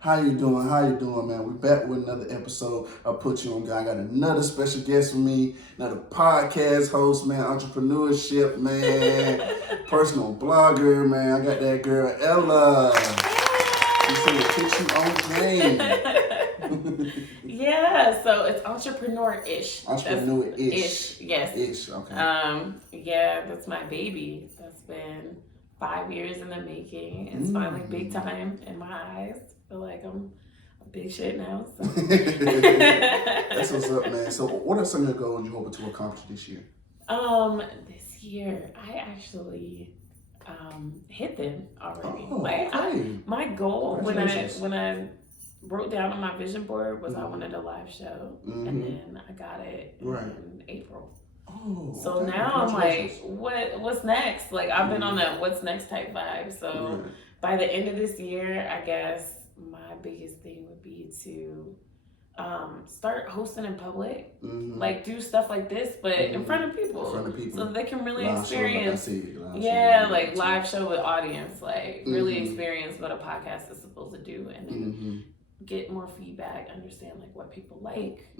How you doing? How you doing, man? We're back with another episode of Put You On Guy. I got another special guest with me, another podcast host, man, entrepreneurship, man, personal blogger, man. I got that girl, Ella. She said, Put You On Game. Yeah, so it's entrepreneur-ish. Entrepreneur-ish. Yes. Ish, okay. Yeah, that's my baby. That's been 5 years in the making. It's finally big time in my eyes. I feel like I'm a big shit now. So. That's what's up, man. So what are some of your goals you're hoping to accomplish this year? This year I actually hit them already. Oh, okay. My goal when I wrote down on my vision board was I wanted a live show, and then I got it in April. Oh, so now I'm like, what's next? Like I've been on that what's next type vibe. So by the end of this year, I guess my biggest thing would be to start hosting in public, like do stuff like this, but in front of people, so they can really experience. Live show with audience, like really experience what a podcast is supposed to do, and then get more feedback, understand like what people like.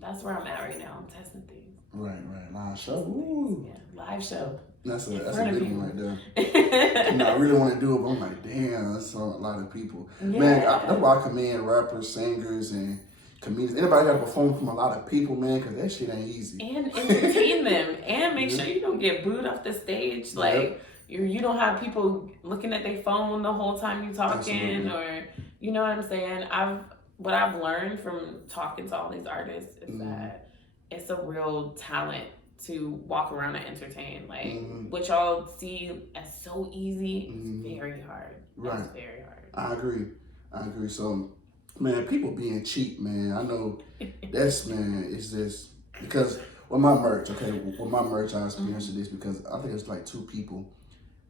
That's where I'm at right now. I'm testing things. Right. Live show. Ooh. Yeah, live show. That's a big one right there. I really want to do it, but I'm like, damn, that's a lot of people. Yeah. Man, that's why I commend rappers, singers, and comedians. Anybody got to perform from a lot of people, man, because that shit ain't easy. And entertain them, and make sure you don't get booed off the stage. Like you don't have people looking at their phone the whole time you talking, or you know what I'm saying. What I've learned from talking to all these artists is that it's a real talent to walk around and entertain. Like what y'all see as so easy, it's very hard. Right. It's very hard. I agree. So, man, people being cheap, man. I know that's, man, it's just because with my merch, I experienced this because I think it's like two people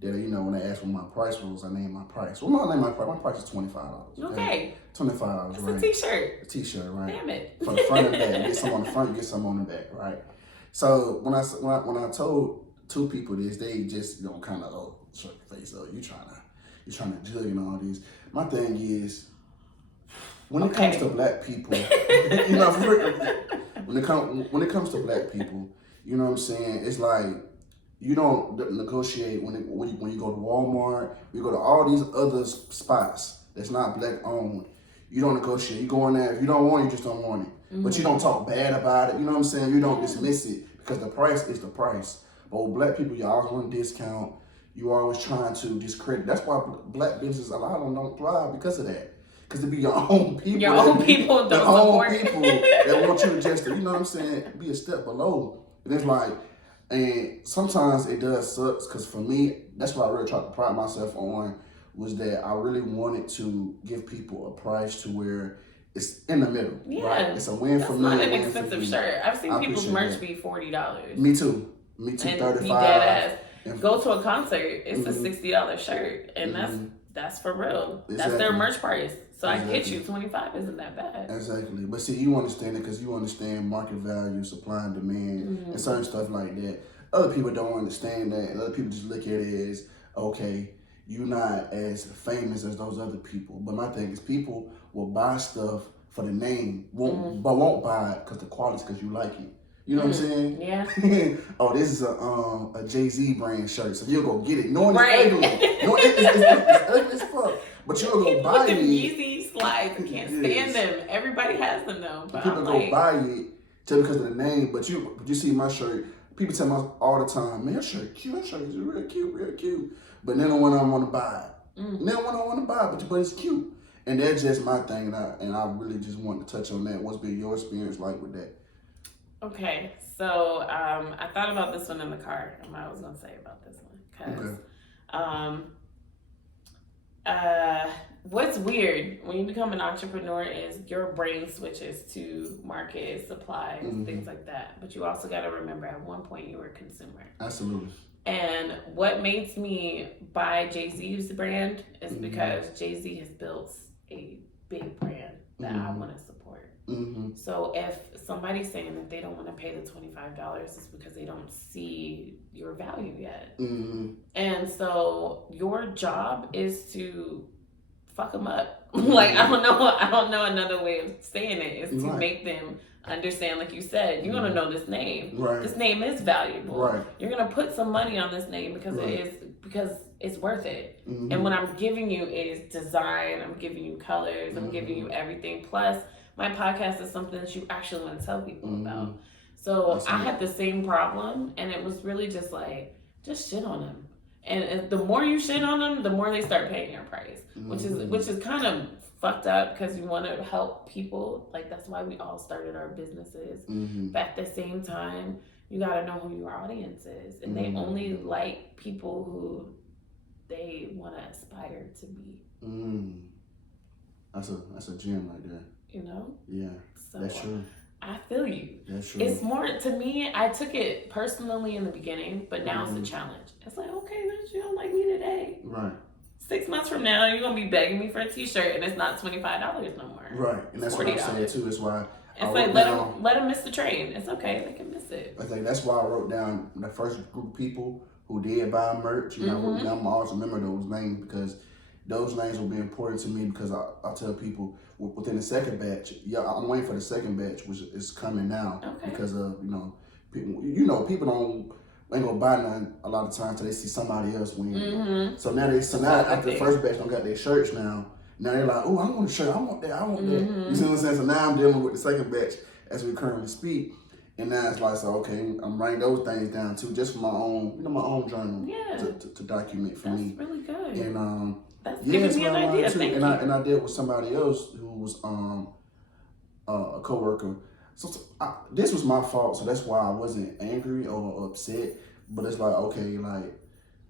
that, when they asked what my price was, I named my price. Well, my price is $25. Okay. $25, it's right? A t-shirt. A t-shirt, right? Damn it. For the front and back. You get some on the front, you get some on the back, right? So when I told two people this, they just kind of shut your face up. You trying to judge and all this. My thing is, when it comes to black people, when it comes to black people, you know what I'm saying? It's like you don't negotiate when you go to Walmart, you go to all these other spots that's not black owned. You don't negotiate. You go in there. If you don't want it, you just don't want it. But you don't talk bad about it. You know what I'm saying? You don't dismiss it because the price is the price. But with black people, you always want a discount. You always trying to discredit. That's why black businesses, a lot of them don't thrive because of that. Because it be your own people. Your own people don't support. Your own people that want you to just, you know what I'm saying, be a step below. And it's like, and sometimes it does suck because for me, that's what I really tried to pride myself on, was that I really wanted to give people a price to where it's in the middle, right? It's a win for me. That's not an expensive shirt. I've seen people's merch be $40. Me too, and $35. Be dead ass. Go to a concert, it's a $60 shirt, and that's for real. Exactly. That's their merch price. So I get you, 25 isn't that bad. Exactly. But see, you understand it because you understand market value, supply and demand, and certain stuff like that. Other people don't understand that, and other people just look at it as, okay, you're not as famous as those other people. But my thing is, people will buy stuff for the name, but won't buy it because the quality, because you like it. You know what I'm saying? Yeah. Oh, this is a Jay-Z brand shirt, so you'll go get it. Knowing it's ugly. It's ugly as fuck. But you'll go buy it. Yeezy slides, I can't stand them. Everybody has them though. But people go buy it just because of the name. But you see my shirt, people tell me all the time, man, your shirt cute. Your shirt is real cute. But then when I want to buy it. Then when I want to buy it, but it's cute. And that's just my thing, and I really just want to touch on that. What's been your experience like with that? Okay, so I thought about this one in the car, and what I was going to say about this one. Because what's weird when you become an entrepreneur is your brain switches to market, supplies, things like that. But you also got to remember at one point you were a consumer. Absolutely. And what makes me buy Jay-Z's brand is because Jay-Z has built a big brand that I want to support. So if somebody's saying that they don't want to pay the $25, it's because they don't see your value yet. And so your job is to fuck them up. Like, I don't know another way of saying it, is to make them understand, like you said, you're gonna know this name. Right. This name is valuable. Right. You're gonna put some money on this name because because it's worth it. And what I'm giving you is design, I'm giving you colors, I'm giving you everything. Plus, my podcast is something that you actually want to tell people about. So I had the same problem, and it was really just like, just shit on them. And the more you shit on them, the more they start paying your price, which is kind of fucked up, because you want to help people. Like, that's why we all started our businesses. But at the same time, you got to know who your audience is, and they only like people who they want to aspire to be. That's a gem right there. You know? Yeah, so that's true. I feel you. That's true. It's more, to me, I took it personally in the beginning, but now it's a challenge. It's like, okay, bitch, you don't like me today. Right. 6 months from now, you're going to be begging me for a t-shirt, and it's not $25 no more. Right. And that's what I'm saying, too. That's why it's like, let them miss the train. It's okay. They can miss it. I think that's why I wrote down the first group of people who did buy merch. You know, I wrote down, I'm always remember those names, because those names will be important to me, because I tell people within the second batch, I'm waiting for the second batch, which is coming now, because of, people ain't gonna buy none a lot of times till they see somebody else win. So now after the first batch don't got their shirts now they're like, oh, I want a shirt, I want that. You see what I'm saying? So now I'm dealing with the second batch as we currently speak. And now it's like, so okay, I'm writing those things down too, just for my own, my own journal to document for me. That's really good. And that's giving me an idea. Thank you. And I did with somebody else who was a coworker. So this was my fault, so that's why I wasn't angry or upset. But it's like, okay, like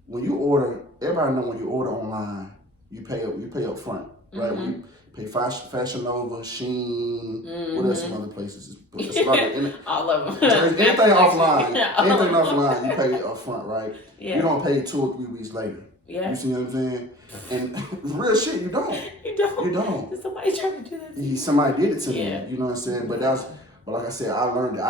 when you order, everybody know when you order online, you pay up front, right? When you pay Fashion Nova, Shein, what else? Some other places. All of them. Anything offline, you pay up front, right? Yeah. You don't pay 2 or 3 weeks later. Yeah. You see what I'm saying? And real shit, you don't. You don't. Did somebody try to do that to you? Somebody did it to me. You know what I'm saying? But like I said, I learned that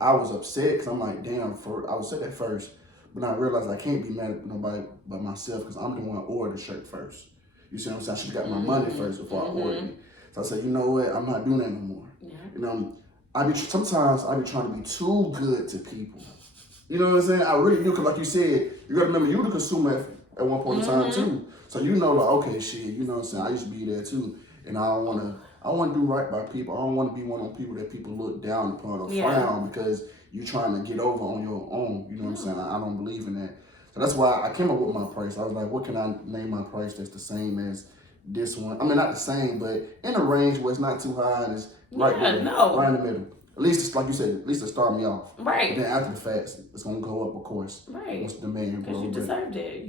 I was upset, because I'm like, damn, I was upset at first. But I realized I can't be mad at nobody but myself, because I'm the one who ordered the shirt first. You see what I'm saying? I should have got my money first before I ordered it. So I said, you know what? I'm not doing that no more. Yeah. You know, sometimes I be trying to be too good to people. You know what I'm saying? I really do, because like you said, you got to remember, you the consumer at one point in time too. So you know, like, okay, shit, you know what I'm saying? I used to be there too, and I want to do right by people. I don't want to be one of those people that people look down upon or frown because you're trying to get over on your own. You know what I'm saying? I don't believe in that. So that's why I came up with my price. I was like, what can I name my price that's the same as this one? I mean, not the same, but in a range where it's not too high and it's right in the middle. At least it's like you said, at least to start me off. Right. And then after the fact, it's gonna go up, of course. Right. Once the demand grows. Because you deserved it.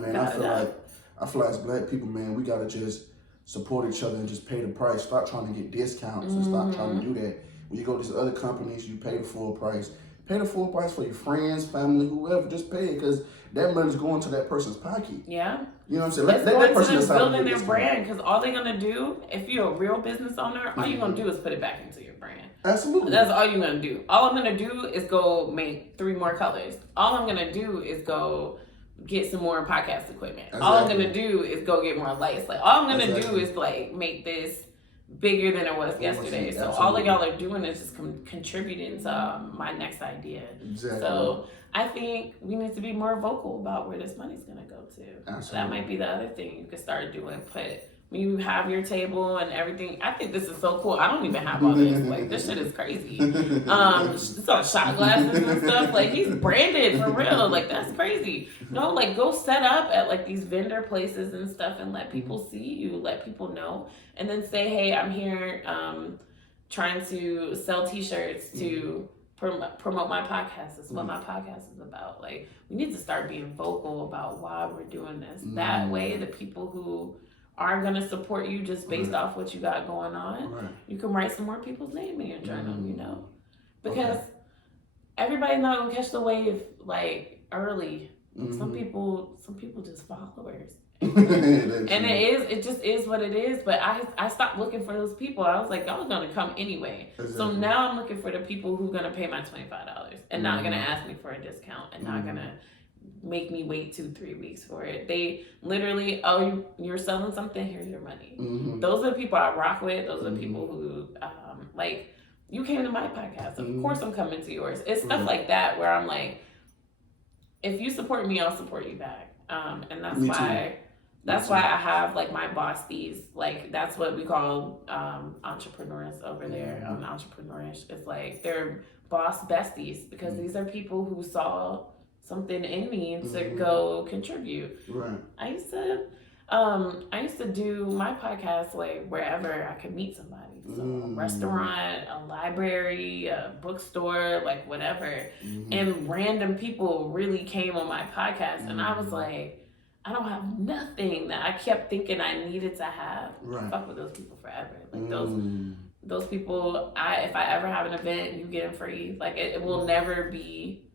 Man. I feel like as black people, man, we gotta just support each other and just pay the price. Stop trying to get discounts and stop trying to do that. When you go to these other companies, you pay the full price. Pay the full price for your friends, family, whoever. Just pay it, because that money's going to that person's pocket. Yeah. You know what I'm saying? Let that person decide building their brand, because all they're gonna do, if you're a real business owner, all you're gonna do is put it back into your brand. Absolutely. That's all you're gonna do. All I'm gonna do is go make 3 more colors. All I'm gonna do is go get some more podcast equipment. Exactly. All I'm gonna do is go get more lights. Like, all I'm gonna do is like make this bigger than it was yesterday. So all of y'all are doing is just contributing to my next idea. Exactly. So I think we need to be more vocal about where this money's gonna go to. Absolutely. That might be the other thing you could start doing. When you have your table and everything, I think this is so cool. I don't even have all this. Like, this shit is crazy. It's on shot glasses and stuff. Like, he's branded for real. Like, that's crazy. No, like, go set up at like these vendor places and stuff and let people see you, let people know, and then say, hey, I'm here trying to sell t-shirts to promote my podcast. This is what my podcast is about. Like, we need to start being vocal about why we're doing this. That way, the people who are going to support you just based off what you got going on, you can write some more people's name in your journal, you know? Because everybody's not going to catch the wave, like, early. Some people just followers. And it just is what it is. But I stopped looking for those people. I was like, I was going to come anyway. Exactly. So now I'm looking for the people who are going to pay my $25 and not going to ask me for a discount and not going to make me wait 2-3 weeks for it. They literally, you're selling something, here's your money. Those are the people I rock with. Those are the people who, like, you came to my podcast. Of course I'm coming to yours. It's stuff like that where I'm like, if you support me, I'll support you back. And that's why... That's why I have like my bossies. Like that's what we call entrepreneurs over there on Entrepreneurish. It's like they're boss besties because these are people who saw something in me to go contribute. Right. I used to do my podcast like wherever I could meet somebody. So a restaurant, a library, a bookstore, like whatever. And random people really came on my podcast and I was like, I don't have nothing that I kept thinking I needed to have. Right. Fuck with those people forever. Like those people, if I ever have an event, you get them free. Like it will never be.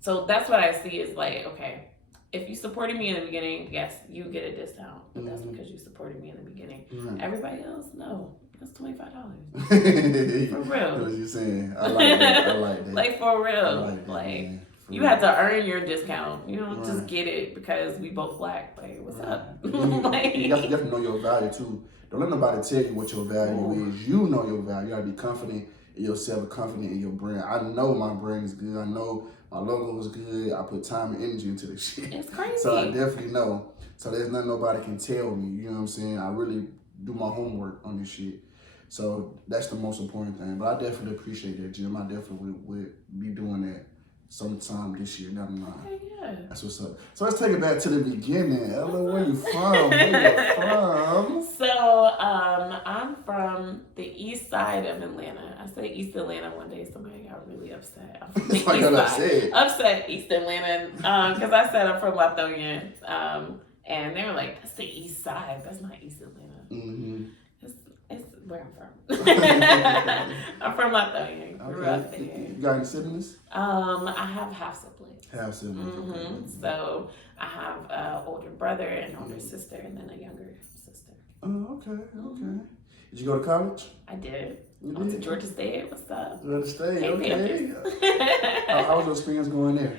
So that's what I see is like, okay, if you supported me in the beginning, yes, you get a discount. But that's because you supported me in the beginning. Right. Everybody else, no. That's $25. For real. What you saying? I like that. I like that. Like for real. I like that, man. You had to earn your discount. You don't just get it because we both black. Like, what's up? Like, you have to know your value too. Don't let nobody tell you what your value is. You know your value. You gotta be confident in yourself, confident in your brand. I know my brand is good. I know my logo is good. I put time and energy into this shit. It's crazy. So I definitely know. So there's nothing nobody can tell me. You know what I'm saying? I really do my homework on this shit. So that's the most important thing. But I definitely appreciate that, Jim. I definitely would be doing that sometime this year down the line. Okay, yeah. That's what's up. So let's take it back to the beginning. Ella, where you from? Where you from? So I'm from the east side of Atlanta. I say East Atlanta one day, somebody got really upset. I'm from the east side. Upset East Atlanta because I said I'm from Lithonia. And they were like, that's the east side. That's not East Atlanta. It's where I'm from. I'm from Lithonia. Grew up there. You got any siblings? I have half siblings. Half siblings. Okay. So I have an older brother, an older sister, and then a younger sister. Oh, okay. Okay. Did you go to college? I did. I went to Georgia State. What's up? Georgia State. Hey, Okay. How was your experience going there?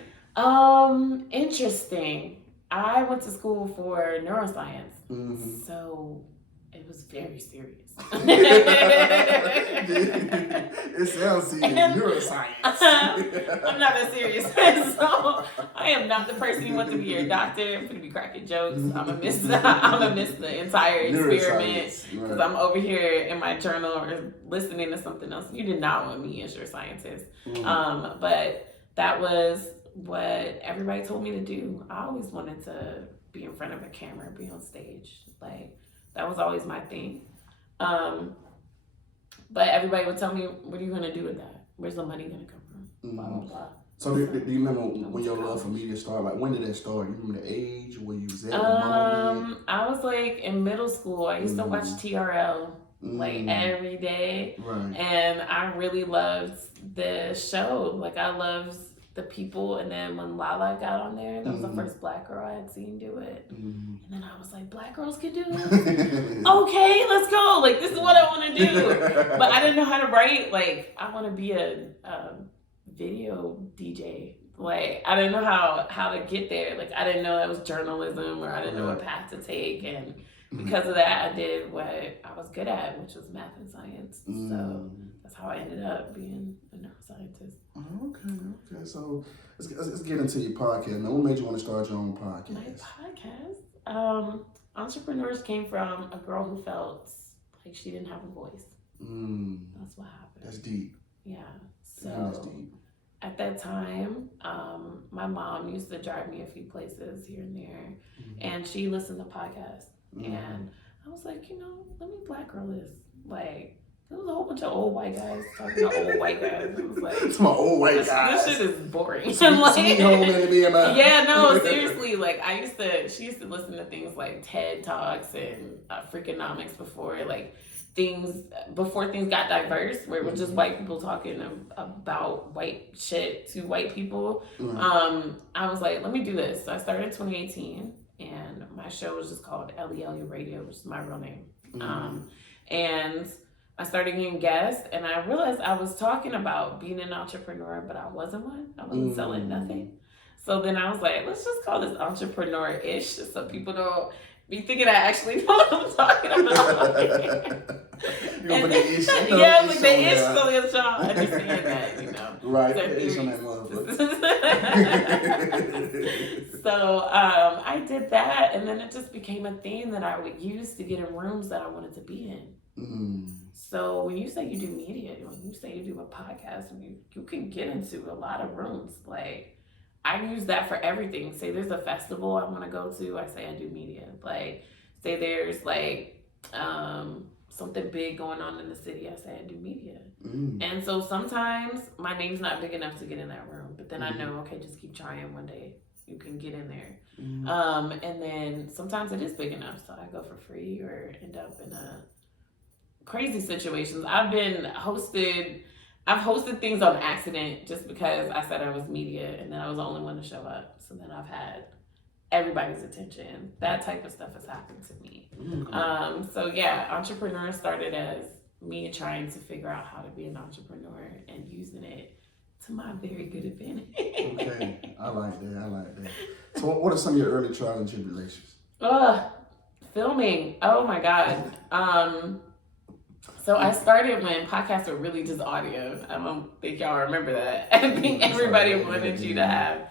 Interesting. I went to school for neuroscience. So it was very serious. It sounds serious. Neuroscience. I'm not that serious. So I am not the person you want to be your doctor. I'm going to be cracking jokes. I'm going to miss the entire experiment because I'm over here in my journal or listening to something else. You did not want me as your scientist. But that was what everybody told me to do. I always wanted to be in front of a camera, be on stage. Like, that was always my thing. But everybody would tell me, what are you going to do with that? Where's the money going to come from? Blah, blah, blah. So do you remember when your love for media started? Like, when did that start? You remember the age where you was at? The moment? I was like in middle school. I used to watch TRL like every day. Right. And I really loved the show. Like, I loved the people, and then when Lala got on there, that was the first black girl I had seen do it. And then I was like, black girls can do this? Okay, let's go. Like, this is what I want to do. But I didn't know how to write. Like, I want to be a video DJ. Like, I didn't know how to get there. Like, I didn't know that was journalism, or I didn't know what path to take. And because of that, I did what I was good at, which was math and science. So that's how I ended up being a neuroscientist. Okay. So let's get into your podcast. Now, what made you want to start your own podcast? My podcast? Entrepreneurish came from a girl who felt like she didn't have a voice. That's what happened. That's deep. Yeah. So that's deep. At that time, my mom used to drive me a few places here and there, and she listened to podcasts. And I was like, let me black girl this. Like, there was a whole bunch of old white guys talking to old white guys. It was like, it's my old white guys. This shit is boring. Sweet home Alabama. Yeah, no, seriously. Like, she used to listen to things like TED Talks and Freakonomics before things got diverse, where it was just white people talking about white shit to white people. I was like, let me do this. So I started in 2018, and my show was just called Elleyah Radio, which is my real name. And I started getting guests, and I realized I was talking about being an entrepreneur, but I wasn't one. I wasn't selling nothing. So then I was like, let's just call this Entrepreneurish so people don't be thinking I actually know what I'm talking about. You gonna put the ish? Yeah, like the ish so y'all understand that, you know. Right, So ish on that motherfucker. So I did that, and then it just became a theme that I would use to get in rooms that I wanted to be in. So when you say you do media, when you say you do a podcast, you can get into a lot of rooms. Like, I use that for everything. Say there's a festival I want to go to, I say I do media. Like, say there's like something big going on in the city, I say I do media. And so sometimes my name's not big enough to get in that room, but then I know, okay, just keep trying, one day you can get in there. And then sometimes it is big enough, so I go for free or end up in a crazy situations. I've hosted things on accident just because I said I was media and then I was the only one to show up. So then I've had everybody's attention. That type of stuff has happened to me. So yeah, Entrepreneur started as me trying to figure out how to be an entrepreneur and using it to my very good advantage. Okay, I like that. So what are some of your early trials and tribulations? Filming. Oh my God. So I started when podcasts were really just audio. I don't think y'all remember that. I think everybody wanted you to have.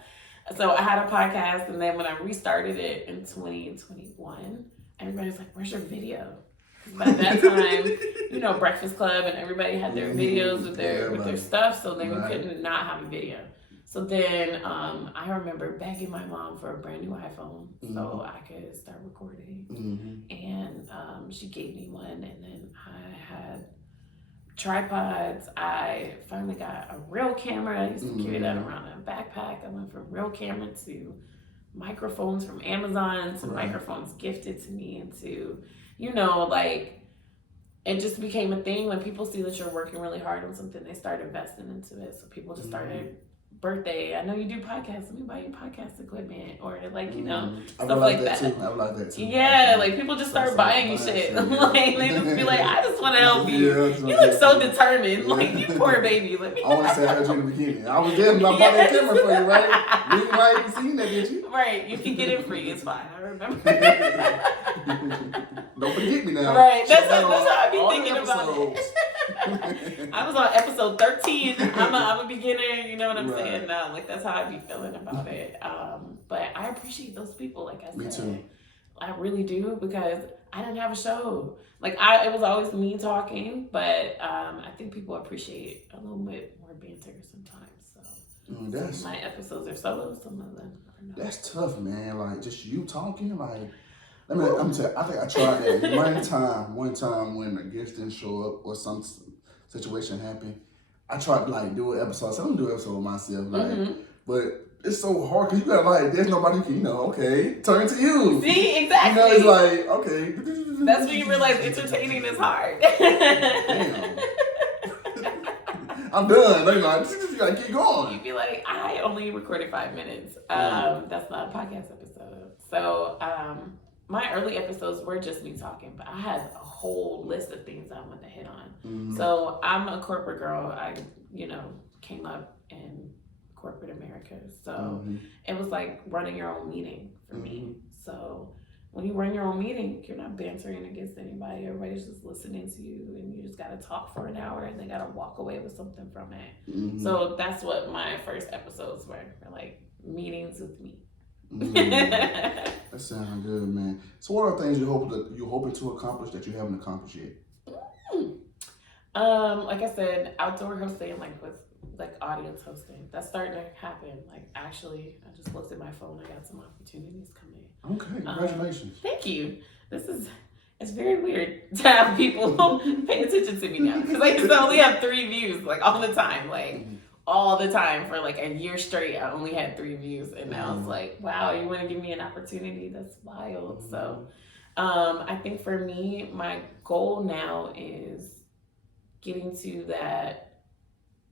So I had a podcast, and then when I restarted it in 2021, everybody's like, "Where's your video?" Because by that time, you know, Breakfast Club and everybody had their videos with their stuff, so then we couldn't not have a video. So then I remember begging my mom for a brand new iPhone so I could start recording. And she gave me one, and then I had tripods. I finally got a real camera. I used to carry that around in a backpack. I went from real camera to microphones from Amazon to microphones gifted to me, and to, you know, like, it just became a thing. When people see that you're working really hard on something, they start investing into it. So people just started, birthday, I know you do podcasts, let me buy you podcast equipment, or like, you know, stuff like that. I would like that too. Yeah, like people just start buying you shit. Like, they just be like, I just want to help you. You look so determined. Like, you poor baby. Let me. I want to say I heard you in the beginning. I was there when I bought that camera for you, right? You ain't seen that, did you? Right, you can get it free. It's fine. I remember. Don't forget me now. Right, that's how I be thinking about it. I was on episode 13. I'm a beginner, you know what I'm saying? Now, like, that's how I be feeling about it. But I appreciate those people, like I said. Me too. I really do, because I didn't have a show. Like, it was always me talking, but I think people appreciate a little bit more banter sometimes. So some of my episodes are solo, some of them are not. That's tough, man. Like, just you talking, like, let me tell you, I think I tried that one time when a guest didn't show up or some situation happened. I tried to, like, do an episode. So I'm gonna do an episode with myself, like, but it's so hard because you got, like, there's nobody who can, you know, okay, turn to you. See, exactly. You know, it's like, okay. That's when you realize entertaining is hard. Damn. I'm done. Like, you gotta keep going. You'd be like, I only recorded 5 minutes. That's not a podcast episode. So, my early episodes were just me talking, but I had a whole list of things I wanted to hit on. So I'm a corporate girl. I, you know, came up in corporate America. So it was like running your own meeting for me. So when you run your own meeting, you're not bantering against anybody. Everybody's just listening to you, and you just got to talk for an hour, and they got to walk away with something from it. So that's what my first episodes were like, meetings with me. That sounds good, man. So what are things you're hoping to accomplish that you haven't accomplished yet? Like I said, outdoor hosting, like with like audience hosting, that's starting to happen. Like, actually, I just looked at my phone. I got some opportunities coming. Okay, congratulations. Thank you. It's very weird to have people pay attention to me now, because I used to only have 3 views, like, all the time, like. All the time for like a year straight, I only had 3 views, and now it's like, wow, you want to give me an opportunity? That's wild. So I think for me, my goal now is getting to that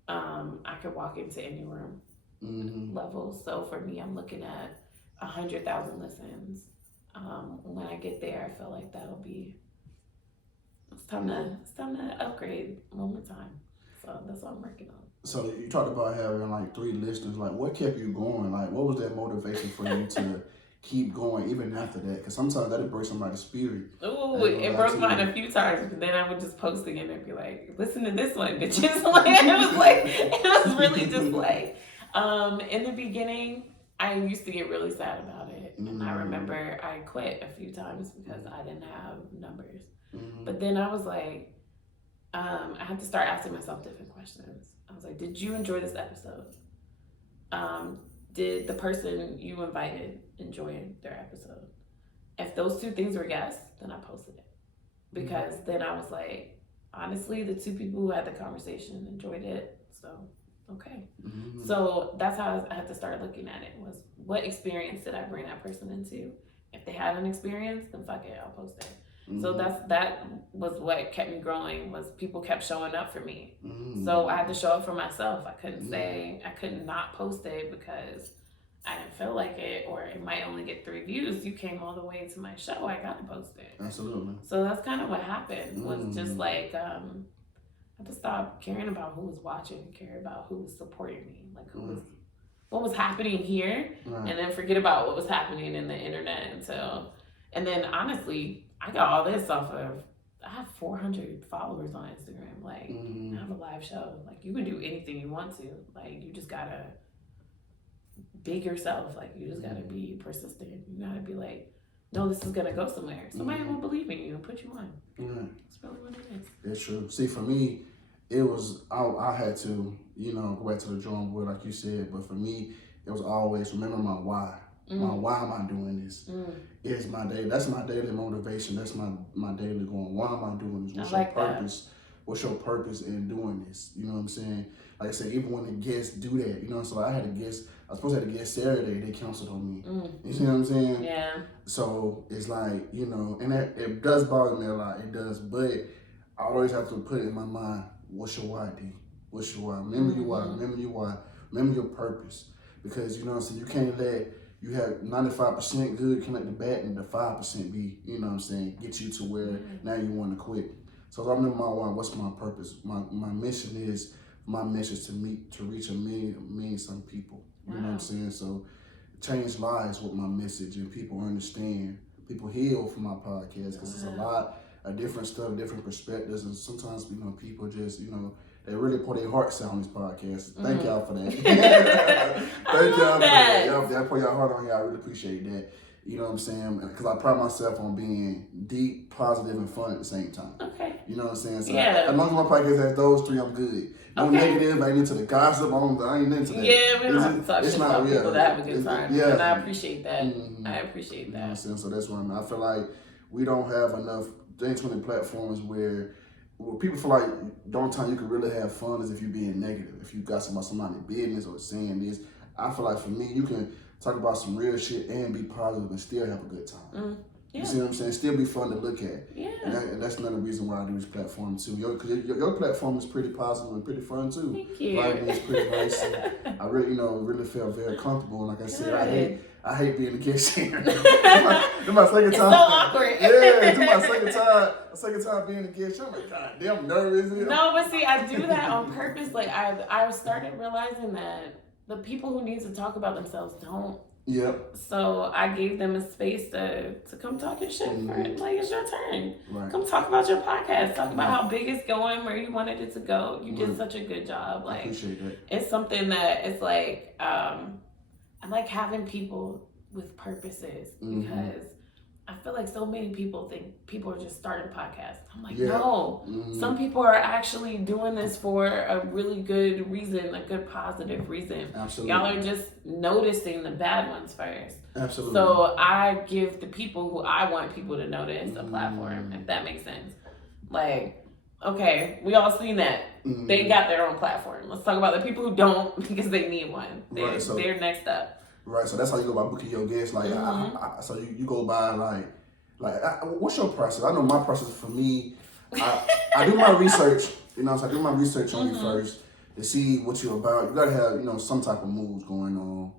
I could walk into any room level. So for me, I'm looking at 100,000 listens. When I get there, I feel like that'll be, it's time to upgrade one more time. So that's what I'm working on. So you talked about having like 3 listeners. Like, what kept you going? Like, what was that motivation for you to keep going even after that? Because sometimes that'll break somebody's spirit. Ooh, it broke mine a few times, but then I would just post again and be like, "Listen to this one, bitches." Like, it was really just like, in the beginning, I used to get really sad about it, and I remember I quit a few times because I didn't have numbers. But then I was like, I had to start asking myself different questions. I was like, did you enjoy this episode? Did the person you invited enjoy their episode? If those 2 things were yes, then I posted it. Because then I was like, honestly, the 2 people who had the conversation enjoyed it. So, okay. So that's how I had to start looking at it, was what experience did I bring that person into? If they had an experience, then fuck it, I'll post it. So that was what kept me growing, was people kept showing up for me. So I had to show up for myself. I couldn't say, I could not post it because I didn't feel like it, or it might only get 3 views. You came all the way to my show, I gotta post it. Absolutely. So that's kind of what happened, was just like, I had to stop caring about who was watching and care about who was supporting me. Like what was happening here, and then forget about what was happening in the internet and then honestly, I got all this off of, I have 400 followers on Instagram. Like, I have a live show. Like, you can do anything you want to. Like, you just gotta big yourself. Like, you just gotta be persistent. You gotta be like, no, this is gonna go somewhere. Somebody will believe in you and put you on. That's really what it is. It's true. See, for me, it was, I had to, go back to the drawing board, like you said. But for me, it was always remember my why. My why am I doing this? Is my day. That's my daily motivation. That's my daily going. Why am I doing this? What's your purpose? What's your purpose in doing this? You know what I'm saying? Like I said, even when the guests do that, so I had a guest. I was supposed to have a guest Saturday. They canceled on me. You see what I'm saying? Yeah. So it's like, and it does bother me a lot. It does, but I always have to put it in my mind. What's your why, D? What's your why? Remember your why. Remember your why. Remember your purpose. Because you can't let. You have 95% good, can let the bad and the 5% be, get you to where now you want to quit. So I remember my why, what's my purpose? My mission is my message to reach a million some people. You know what I'm saying? So change lives with my message, and people understand, people heal from my podcast, because it's a lot of different stuff, different perspectives, and sometimes, people just, they really pour their hearts out on this podcast. Thank y'all for that. Thank y'all for that. Y'all pour your heart on here. I really appreciate that. You know what I'm saying? Because I pride myself on being deep, positive, and fun at the same time. Okay. You know what I'm saying? So as long as my podcast has those 3, I'm good. No negative. I ain't into the gossip. I ain't into that. Yeah, we don't have to talk shit about people that have a good time. Yeah. And I appreciate that. I appreciate that. You know what I'm saying? So that's what I feel like we don't have enough 20 platforms where people feel like the only time you can really have fun is if you're being negative. If you got somebody's business or saying this. I feel like for me, you can talk about some real shit and be positive and still have a good time. You see what I'm saying? Still be fun to look at. Yeah. And that's another reason why I do this platform too. Your platform is pretty positive and pretty fun too. Thank you. It's pretty nice. I really, really felt very comfortable. Like I said, I hate being a guest here. This my second time. It's so awkward. Yeah, this my second time being a guest. I'm like, God damn, I'm nervous. No, but see, I do that on purpose. Like, I started realizing that the people who need to talk about themselves don't. Yep. So I gave them a space to come talk your shit. Like, it's your turn. Right. Come talk about your podcast. Talk about how big it's going, where you wanted it to go. You did such a good job. Like, I appreciate that. It's something that it's like, I like having people with purposes, because I feel like so many people think people are just starting podcasts. I'm like, no. Some people are actually doing this for a really good reason, a good positive reason. Absolutely. Y'all are just noticing the bad ones first. Absolutely. So I give the people who I want people to notice a platform, if that makes sense. Like, okay, we all seen that. They got their own platform. Let's talk about the people who don't, because they need one. They're next up. Right, so that's how you go by booking your guests. Like, so you go by what's your process? I know my process for me. I do my research. So I do my research on you first to see what you're about. You gotta have some type of moves going on.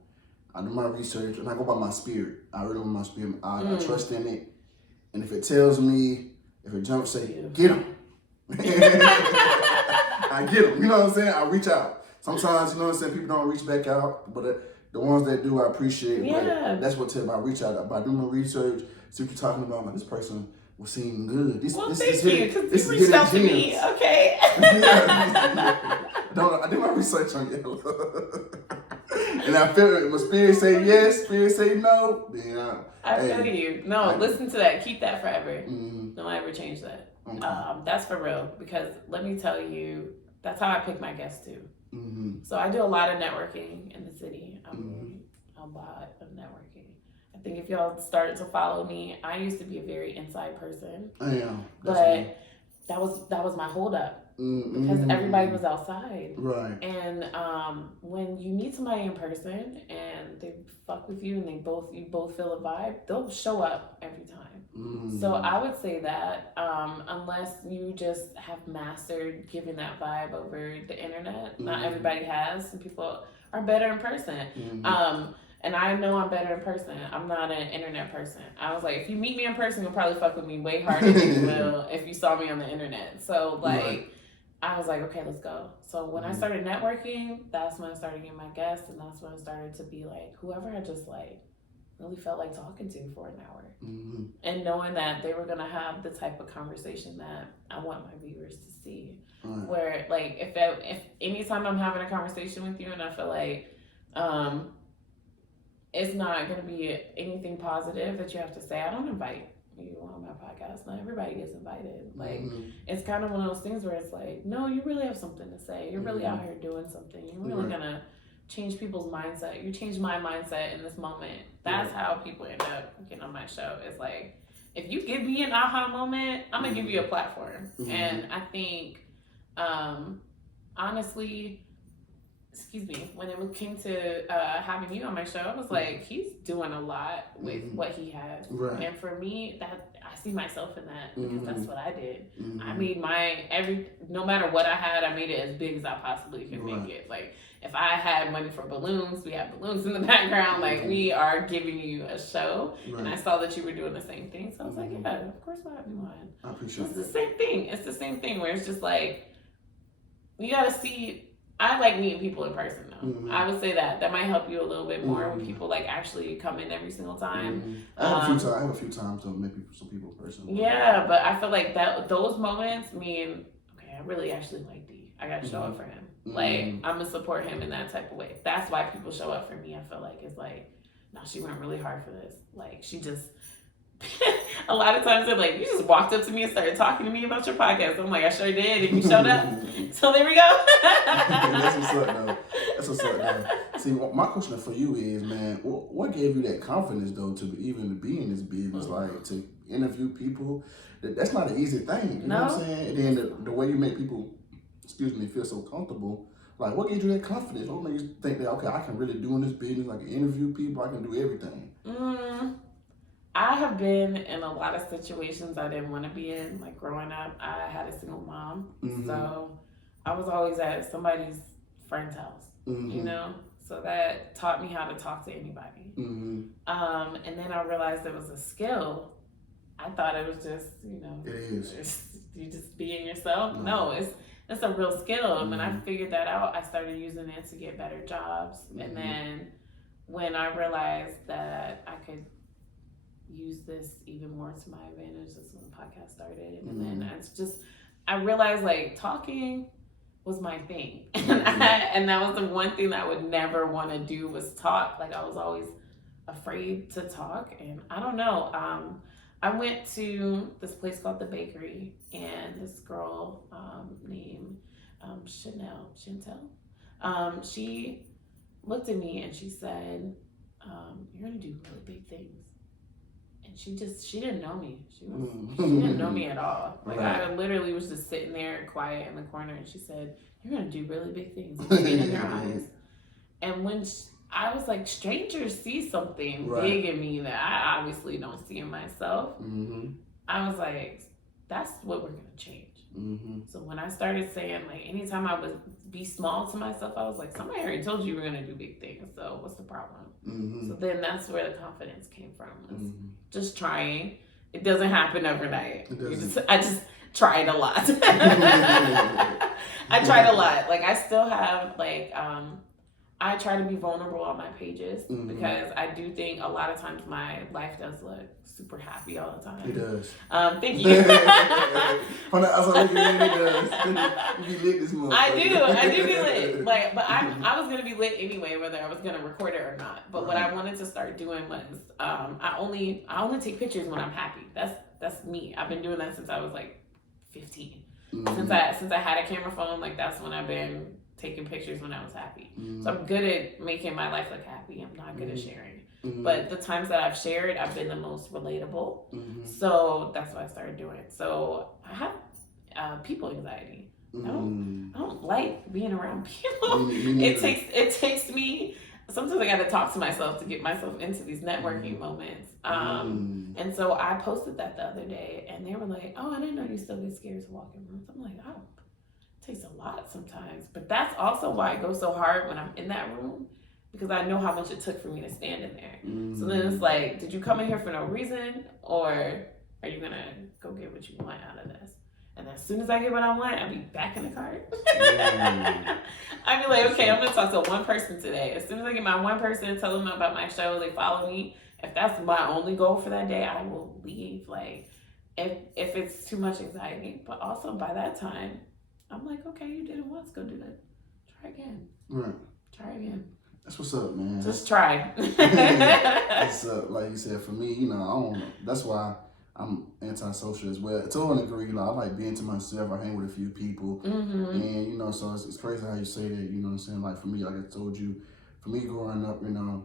I do my research and I go by my spirit. I really go by my spirit. I trust in it, and if it tells me, if it jumps, say get him. I I get them. You know what I'm saying? I reach out. Sometimes, you know what I'm saying, people don't reach back out, but the ones that do, I appreciate. Yeah. But that's what tell me. I reach out by doing my research, see what you're talking about. Like, this person was seeming good. Thank you, because you reached out to me. Okay. I did my research on you. And I feel it. My spirit say yes, spirit say no. Then I feel you. No, listen to that. Keep that forever. Mm-hmm. Don't ever change that. Okay. That's for real. Because let me tell you, that's how I pick my guests too. Mm-hmm. So I do a lot of networking in the city. I'm a lot of networking. I think if y'all started to follow me, I used to be a very inside person. I am. But that was my holdup. Because everybody was outside. Right. And when you meet somebody in person and they fuck with you and you both feel a vibe, they'll show up every time. So I would say that unless you just have mastered giving that vibe over the internet, not everybody has. Some people are better in person. And I know I'm better in person. I'm not an internet person. I was like, if you meet me in person, you'll probably fuck with me way harder than you will if you saw me on the internet. So like, I was like, okay, let's go. So when I started networking, that's when I started getting my guests, and that's when I started to be like, whoever I just like really felt like talking to for an hour. And knowing that they were going to have the type of conversation that I want my viewers to see. Where like, if anytime I'm having a conversation with you and I feel like, it's not going to be anything positive that you have to say, I don't invite you on my podcast. Not everybody gets invited. Like, it's kind of one of those things where it's like, no, you really have something to say. You're really out here doing something. You're really going to change people's mindset. You change my mindset in this moment. That's how people end up getting on my show. It's like, if you give me an aha moment, I'm going to give you a platform. And I think, honestly, when it came to having you on my show, I was like, he's doing a lot with what he has. And for me, that I see myself in that because that's what I did. I made no matter what I had, I made it as big as I possibly could make it. Like, if I had money for balloons, we have balloons in the background. Like, we are giving you a show. And I saw that you were doing the same thing. So I was like, yeah, of course I'll have you on. I appreciate it. It's the same thing. It's the same thing where it's just like, you got to see. I like meeting people in person though. I would say that might help you a little bit more when people like actually come in every single time. I have a few times to meet some people in person. Yeah, but I feel like those moments mean, okay, I really actually like D. I gotta show up for him. Like, I'm gonna support him in that type of way. That's why people show up for me. I feel like it's like, no, she went really hard for this. Like, she just a lot of times they're like, you just walked up to me and started talking to me about your podcast. I'm like, I sure did, and you showed up. So there we go. That's what's up, though. See, my question for you is, man, what gave you that confidence, though, to even be in this business, like, to interview people? That's not an easy thing, you know what I'm saying? And then the way you make people, feel so comfortable. Like, what gave you that confidence? What made you think that, okay, I can really do in this business, I can interview people, I can do everything? I have been in a lot of situations I didn't want to be in. Like, growing up, I had a single mom. So I was always at somebody's friend's house, you know? So that taught me how to talk to anybody. And then I realized it was a skill. I thought it was just, it is. You just being yourself. No, it's a real skill. And when I figured that out, I started using it to get better jobs. And then when I realized that I could use this even more to my advantage, that's when the podcast started. And then I realized like talking was my thing. And that was the one thing that I would never want to do was talk. Like, I was always afraid to talk. And I don't know, I went to this place called The Bakery, and this girl named Chantel, she looked at me and she said, you're gonna do really big things. And she didn't know me. She didn't know me at all. Like, I literally was just sitting there quiet in the corner, and she said, you're gonna do really big things. In her eyes. And when I was like, strangers see something big in me that I obviously don't see in myself. I was like, that's what we're gonna change. So when I started saying, like, anytime I would be small to myself, I was like, somebody already told you we're gonna do big things, so what's the problem? So then that's where the confidence came from. Just trying. It doesn't happen overnight. tried a lot. I tried a lot. Like I still have like I try to be vulnerable on my pages because I do think a lot of times my life does look super happy all the time. It does. Thank you. From the outside looking in, it does. You be lit this month. I do be lit. Like, but I was gonna be lit anyway, whether I was gonna record it or not. But what I wanted to start doing was I only take pictures when I'm happy. That's me. I've been doing that since I was like 15. Since I had a camera phone, like that's when I've been taking pictures when I was happy. So I'm good at making my life look happy. I'm not good at sharing. But the times that I've shared, I've been the most relatable. So that's what I started doing. So I have people anxiety. I don't like being around people. It takes me. Sometimes I got to talk to myself to get myself into these networking moments. And so I posted that the other day, and they were like, "Oh, I didn't know you still get scared to walk in rooms." I'm like, "Oh, it takes a lot sometimes." But that's also why I go so hard when I'm in that room, because I know how much it took for me to stand in there. So then it's like, did you come in here for no reason, or are you gonna go get what you want out of this? And as soon as I get what I want, I'll be back in the cart. I'll be like, okay, I'm gonna talk to one person today. As soon as I get my one person, tell them about my show, they follow me. If that's my only goal for that day, I will leave. Like, if it's too much anxiety. But also by that time, I'm like, okay, you did it once, go do it. Try again. Right. Try again. That's what's up, man. Just try. That's like you said, for me, you know, I don't know. That's why I'm antisocial as well. To an degree, I like being to myself. I hang with a few people. And, you know, so it's crazy how you say that, you know what I'm saying? Like, for me, like I told you, for me growing up, you know,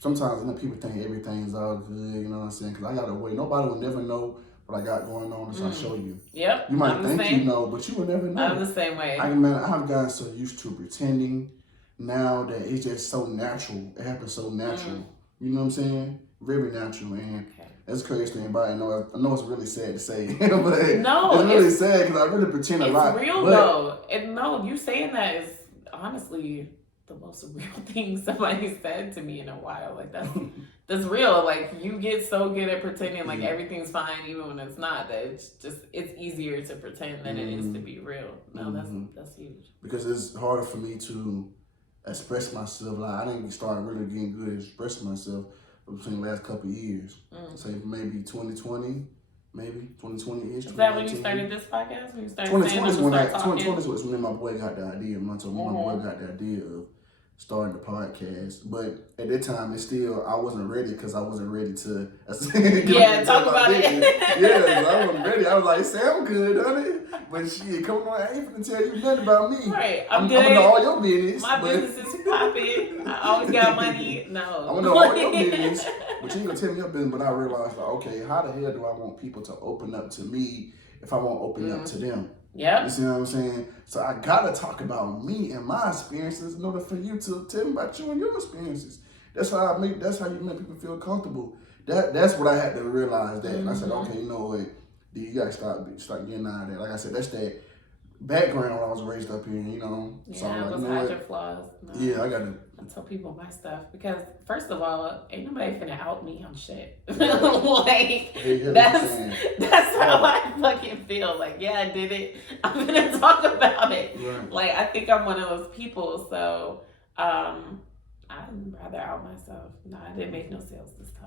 sometimes, you know, people think everything's all good, you know what I'm saying? Because I got a way. Nobody will never know what I got going on until I show you. Yep. You might think you know, but you will never know. I'm the same way. I have gotten so used to pretending now that it's just so natural. It happens so natural. You know what I'm saying? Very natural, and that's crazy thing about it. I know it's really sad to say, but no, it's really sad because I really pretend a lot. It's real though. And no, you saying that is honestly the most real thing somebody said to me in a while. Like that's real. Like you get so good at pretending like everything's fine even when it's not. That it's easier to pretend than it is to be real. No, that's huge. Because it's harder for me to express myself. Like I didn't start really getting good at expressing myself between the last couple of years. Say maybe 2020, maybe 2020-ish. Is that when you started this podcast? When you started 2020 is when 2020 was when my boy got the idea. My boy got the idea of starting the podcast. But at that time, I wasn't ready because I wasn't ready to talk about it. Yeah, I wasn't ready. I was like, sound good, honey. But shit, come on, I ain't finna tell you nothing about me. Right, I'm good. I'm gonna know all your business. My business is popping. I always got money. No. I'm gonna know all your business, but you ain't gonna tell me your business. But I realized, like, okay, how the hell do I want people to open up to me if I won't open up to them? Yeah. You see what I'm saying? So I gotta talk about me and my experiences in order for you to tell me about you and your experiences. That's how you make people feel comfortable. That's what I had to realize that. And I said, okay, you know what? You gotta start getting out of that. Like I said, that's that background I was raised up in, you know. Yeah, so like, those hide your flaws. No. Yeah, I gotta tell people my stuff because first of all, ain't nobody finna out me on shit. Like that's how I fucking feel. Like, yeah, I did it. I'm gonna talk about it. Right. Like, I think I'm one of those people. So, I'd rather out myself. No, I didn't make no sales this time.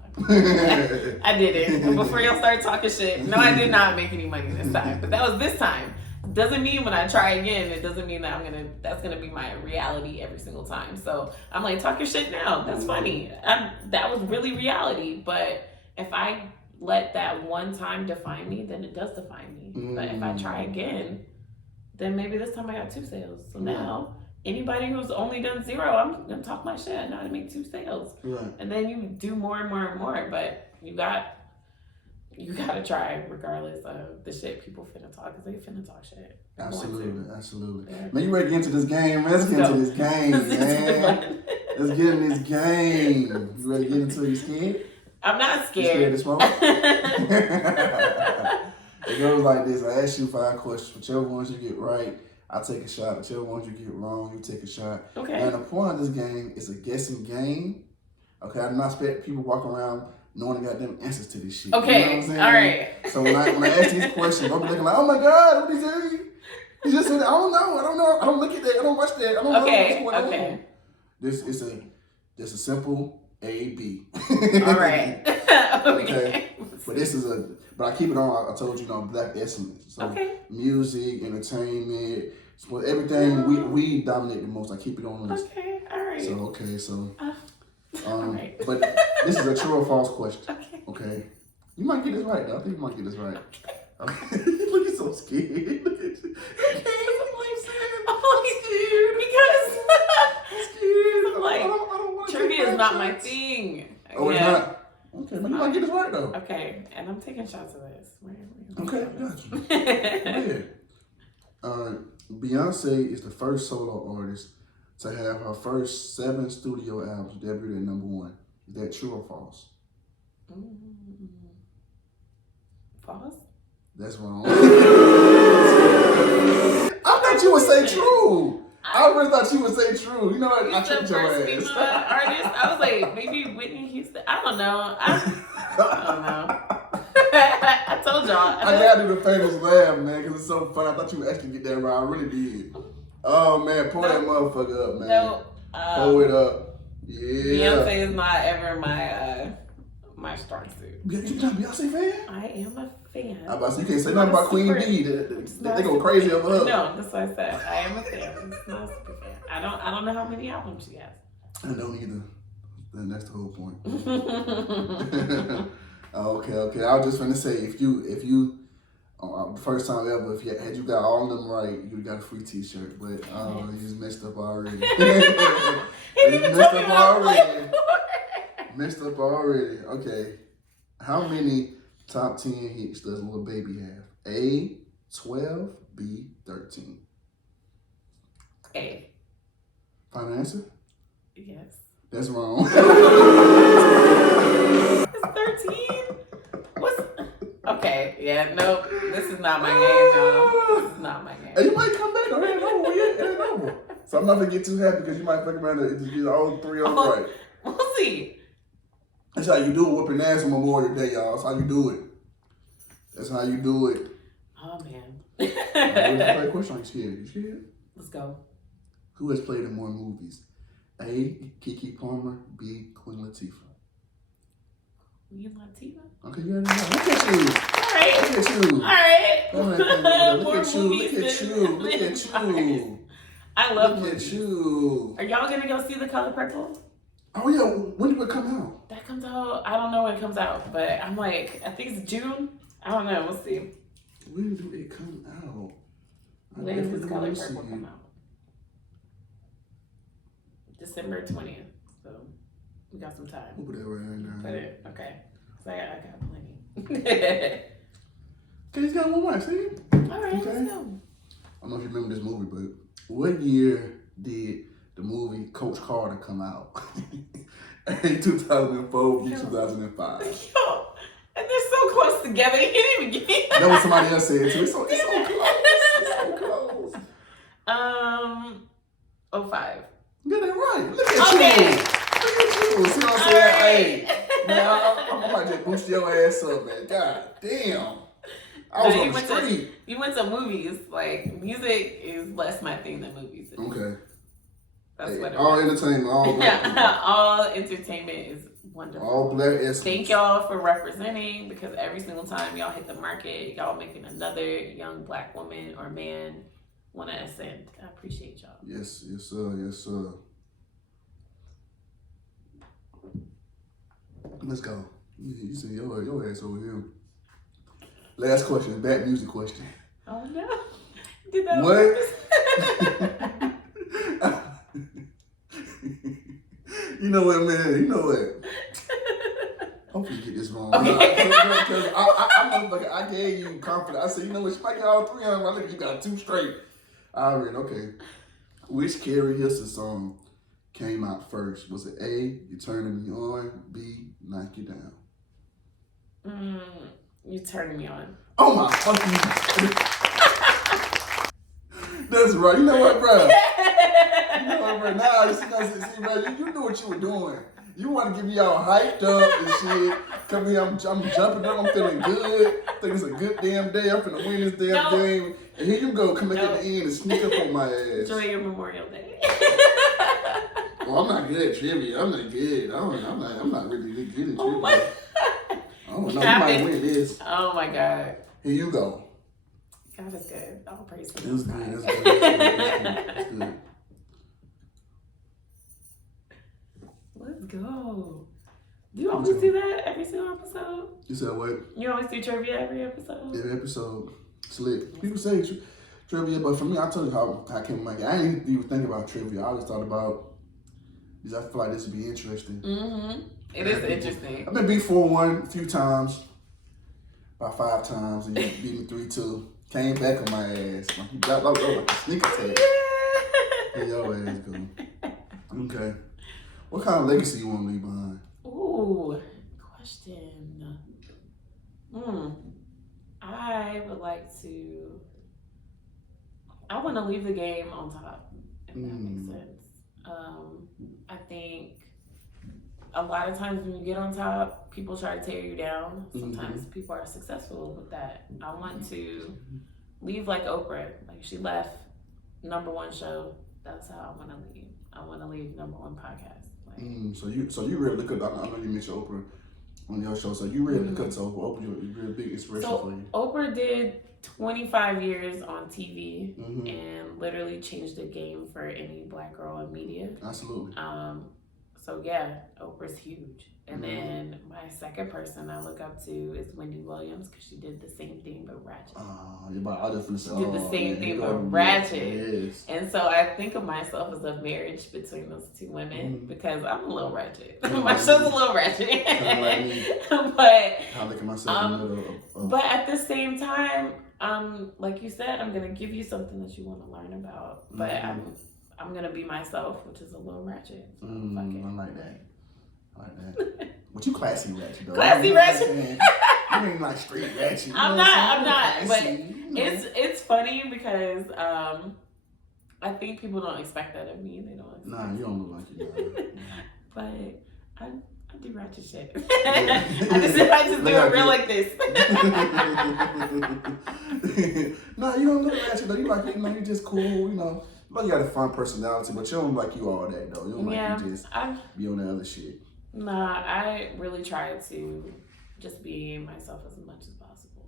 I didn't. Before y'all start talking shit, no, I did not make any money this time. But that was this time. Doesn't mean when I try again, it doesn't mean that that's gonna be my reality every single time. So I'm like, talk your shit now. That's funny. That was really reality. But if I let that one time define me, then it does define me. But if I try again, then maybe this time I got 2 sales. So now anybody who's only done 0, I'm gonna talk my shit. I know how to make 2 sales. Right. And then you do more and more and more. But you gotta try regardless of the shit people finna talk, because they finna talk shit. Absolutely. Yeah. Man, you ready to get into this game, man? Let's get into this game, man. Let's get in this game. You ready to get into it? You scared? I'm not scared. You scared this moment? It goes like this. I ask you 5 questions. Whichever ones you get right, I take a shot. Whichever ones you get wrong, you take a shot. Okay. And the point of this game is a guessing game. Okay, I do not expect people walking around knowing the goddamn answers to this shit. Okay, you know what I'm saying? all right. So when I ask these questions, don't be looking like, oh my God, what is he? He just said, I don't know, I don't look at that, I don't watch that, I don't know what's going on. This is a simple A, B. All right. Okay. But I keep it on, I told you, black excellence. So music, entertainment, sport, everything, we dominate the most. I keep it on this. Okay, all right. So, all right. But this is a true or false question. Okay. You might get this right, though. I think you might get this right. Okay. Look, you're so scared. Look at you. I'm like, trivia is not my thing. Oh, it's not? Okay, but you might get this right, though. Okay, and I'm taking shots of this. Okay, got you. Yeah. Beyonce is the first solo artist to have her first 7 studio albums debuted at #1. Is that true or false? False? That's wrong. I thought you would say true. I really thought you would say true. You know what? I tricked your ass. Artist. I was like, maybe Whitney Houston. I don't know. I don't know. I told y'all. I gotta do the famous laugh, man, because it's so fun. I thought you would actually get that right. I really did. Oh, man, pull that motherfucker up, man. No. Pull it up. Yeah. Beyonce is not ever my strong suit. You not a Beyonce fan? I am a fan. I about to say, you can't say nothing about Queen B. They go crazy over her. No, that's what I said. I am a fan. It's not a super fan. I don't know how many albums she has. I don't either. Then that's the whole point. Okay. I was just gonna say, if you the first time ever, had you got all of them right, you got a free T-shirt. But you just messed up already. Messed up already. Okay. How many top 10 hits does Lil Baby have? A, 12, B, 13. A. Final answer? Yes. That's wrong. It's 13? Okay, yeah, nope. This is not my game, y'all. This is not my game. And you might come back. It ain't over yet. It ain't over. So I'm not going to get too happy because you might fuck around and just get all 3 of them right. We'll see. That's how you do it, whooping ass on Memorial Day, y'all. That's how you do it. That's how you do it. Oh, man. Right, question, are you scared? You scared? Let's go. Who has played in more movies? A, Keke Palmer, B, Queen Latifah. You Latifah? Okay, you already know. Look at you. All right. Look at you. All right. Look at you. Look at you. I love Look movies. at you. Are y'all going to go see The Color Purple? Oh, yeah. When did it come out? That comes out, I don't know when it comes out, but I'm like, I think it's June. I don't know. We'll see. When do it come out? When does Color Purple come out? December 20th. So we got some time. We'll put that right now. Put it. Okay. So I got plenty. Okay, he's got one more. See? All right, okay. Let's go. I don't know if you remember this movie, but what year did the movie Coach Carter come out? In 2004, 2005. Yo, and they're so close together. You can't even get it. That was somebody else said too. It's so close. It's so close. 05. Get it right. Look at you. Look at you. See what I'm saying? Right. Hey, man, I might just boost your ass up, man. God damn. I was on the street. You went to movies. Like, music is less my thing than movies. Okay. That's what it all is. Entertainment, all black. All entertainment is wonderful. All black essence. Thank y'all for representing, because every single time y'all hit the market, y'all making another young black woman or man want to ascend. I appreciate y'all. Yes, sir. Let's go. You see your ass over here. Last question, bad music question. Oh no. Did that what? You know what, man? You know what? Hopefully you get this wrong. Okay. Because I gave you confidence. I said, you know what? She might get all 3 of them. I think you got 2 straight. All right, okay. Which Carrie Hilson song came out first? Was it A, You Turning Me On, B, Knock You Down? You turning me on. Oh my fucking That's right. You know what, bro? You know what, bro? Nah, see, bro, you knew what you were doing. You want to get me all hyped up and shit. Come here, I'm jumping up. I'm feeling good. I think it's a good damn day. I'm finna win this damn game. And here you go, come back at the end and sneak up on my ass. Enjoy your Memorial Day. Well, I'm not good at trivia. I'm not good. I'm not really good at trivia. Oh my I don't know. You might win this. Oh my God. Here you go. God is good. All praise to It was good. God. It's good. Let's go. Do you always do that every single episode? You said what? You always do trivia every episode? Every episode. Slick. People say trivia, but for me, I told you how I came to my game. I didn't even think about trivia. I always thought about, because I feel like this would be interesting. Mm-hmm. It is interesting. I've been beat 4-1 a few times. About 5 times. And you beat me 3-2. Came back on my ass. You got like a sneak attack. Here your ass go. Okay. What kind of legacy you want to leave behind? Ooh, question. I would like to. I want to leave the game on top, if that makes sense. I think a lot of times when you get on top, people try to tear you down. Sometimes people are successful with that. I want to leave like Oprah. Like she left #1 show. That's how I want to leave. I want to leave #1 podcast. So you really look up. I know you mentioned Oprah on your show. So you really look up to Oprah. You're a real big inspiration for you. Oprah did 25 years on TV and literally changed the game for any Black girl in media. Absolutely. So yeah, Oprah's huge. And then my second person I look up to is Wendy Williams because she did the same thing but ratchet. She did the same thing but ratchet. Yes. And so I think of myself as a marriage between those two women because I'm a little ratchet. My show's a little ratchet. But I look at myself in the middle of but at the same time, like you said, I'm gonna give you something that you want to learn about. But I'm gonna be myself, which is a little ratchet. So I like that. But you classy ratchet though. Classy ratchet. You ain't like straight ratchet. I'm not. Classy, but it's funny because I think people don't expect that of me. They don't. Nah, you don't look like you. But I do ratchet shit. I just do it real like this. Nah, you don't look ratchet though. You like you just cool. But you got a fun personality, but you don't like you all that though. You don't like you just be on the other shit. Nah, I really try to just be myself as much as possible.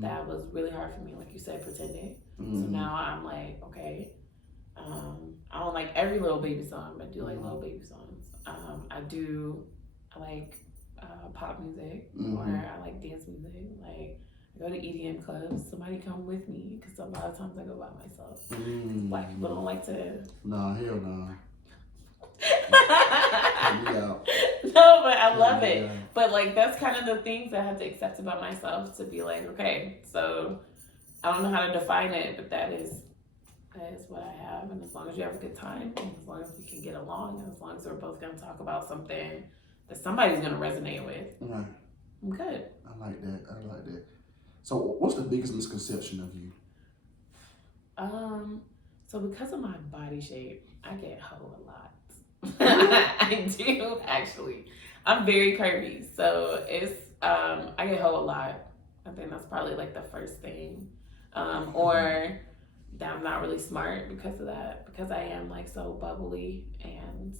That was really hard for me, like you said, pretending. So now I'm like, okay, I don't like every Lil Baby song, but I do like Lil Baby songs. I like pop music, or I like dance music. Like I go to EDM clubs. Somebody come with me because a lot of times I go by myself. Black people don't like to. Nah, hell no. No, but I love it. But like that's kind of the things I have to accept about myself to be like, okay, so I don't know how to define it, but that is what I have. And as long as you have a good time, and as long as we can get along, and as long as we're both gonna talk about something that somebody's gonna resonate with, right. I'm good. I like that. So what's the biggest misconception of you? So because of my body shape, I get hoe a lot. I do actually. I'm very curvy, so it's I get hoe a lot. I think that's probably like the first thing, or that I'm not really smart because of that. Because I am like so bubbly and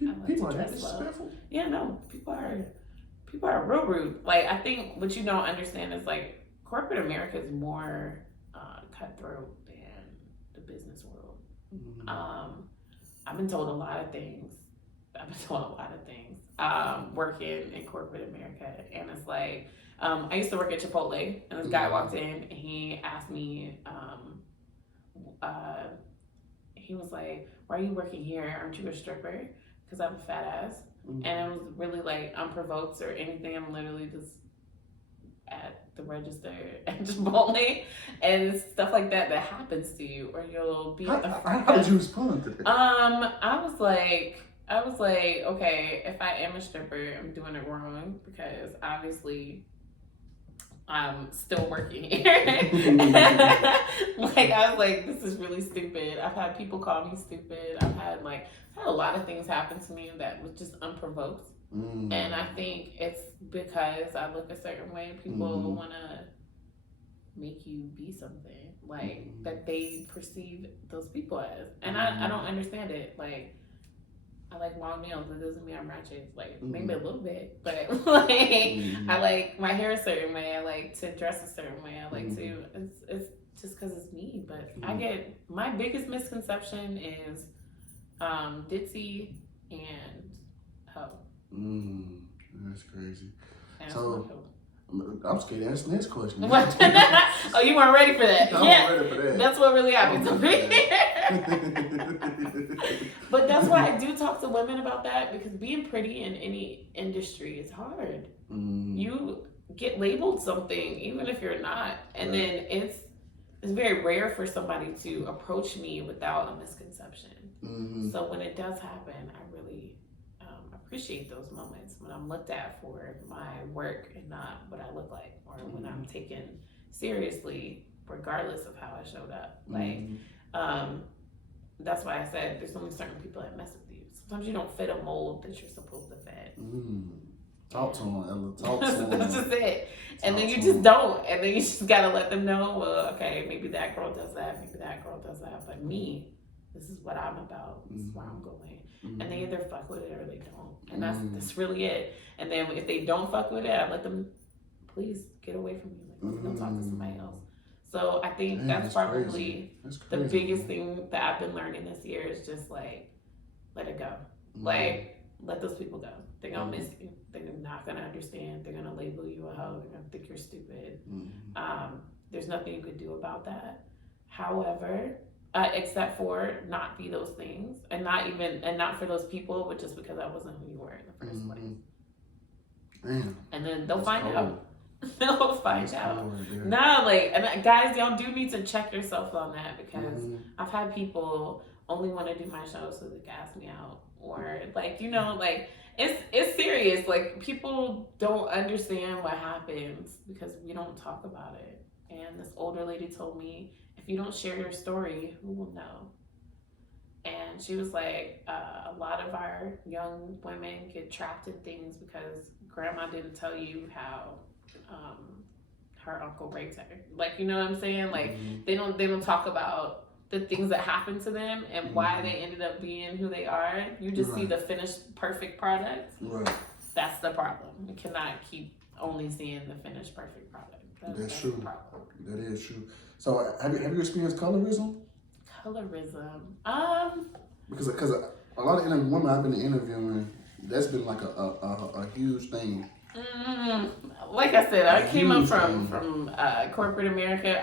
I like to dress well. Yeah, no, people are real rude. Like I think what you don't understand is like corporate America is more cutthroat than the business world. I've been told a lot of things. Working in corporate America, and it's like I used to work at Chipotle, and this guy walked in, and he asked me, he was like, "Why are you working here? Aren't you a stripper?" Because I have a fat ass, and it was really like unprovoked or anything. I'm literally just at the register at Chipotle, and stuff like that happens to you, or you'll be at the front. How did you respond to that? I was like, okay, if I am a stripper, I'm doing it wrong because obviously I'm still working here. Like, I was like, this is really stupid. I've had people call me stupid. I've had a lot of things happen to me that was just unprovoked. And I think it's because I look a certain way. People want to make you be something that they perceive those people as. And I don't understand it. Like, I like long nails. It doesn't mean I'm ratchet. Like, maybe a little bit, but I like my hair a certain way. I like to dress a certain way. I like to. It's just because it's me. But I get my biggest misconception is ditzy and hoe. That's crazy. And so I'm scared to ask the next question. Oh, you weren't ready for that? I'm ready for that. That's what really happens to me. But that's why I do talk to women about that, because being pretty in any industry is hard. You get labeled something even if you're not, and then it's very rare for somebody to approach me without a misconception. So when it does happen, I really appreciate those moments when I'm looked at for my work and not what I look like, or when I'm taken seriously regardless of how I showed up. That's why I said there's only certain people that mess with you. Sometimes you don't fit a mold that you're supposed to fit. Talk to them, Ella. Talk to them. That's just it. And then you just don't. And then you just gotta let them know, well, okay, maybe that girl does that, maybe that girl does that, but me, this is what I'm about. This is where I'm going. And they either fuck with it or they don't. And that's really it. And then if they don't fuck with it, I let them, please get away from me. Like, go talk to somebody else. So I think that's probably the biggest thing that I've been learning this year is just like, let it go. Like, let those people go. They're gonna miss you. They're not gonna understand. They're gonna label you a hoe. They're gonna think you're stupid. There's nothing you could do about that. However, except for not be those things, and not for those people, but just because I wasn't who you were in the first place. Damn. And then they'll find out. They'll find out. No, and guys, y'all do need to check yourself on that, because I've had people only want to do my show so they can ask me out, or it's serious. Like, people don't understand what happens because we don't talk about it. And this older lady told me, if you don't share your story, who will know? And she was like, a lot of our young women get trapped in things because grandma didn't tell you how her uncle raped her. Like, you know what I'm saying? Like, they don't talk about the things that happened to them and why they ended up being who they are. You just see the finished perfect product. That's the problem. You cannot keep only seeing the finished perfect product. That's true. That is true. So have you experienced colorism? Because a lot of women I've been interviewing, that's been like a huge thing. Like I said, I came up from corporate America.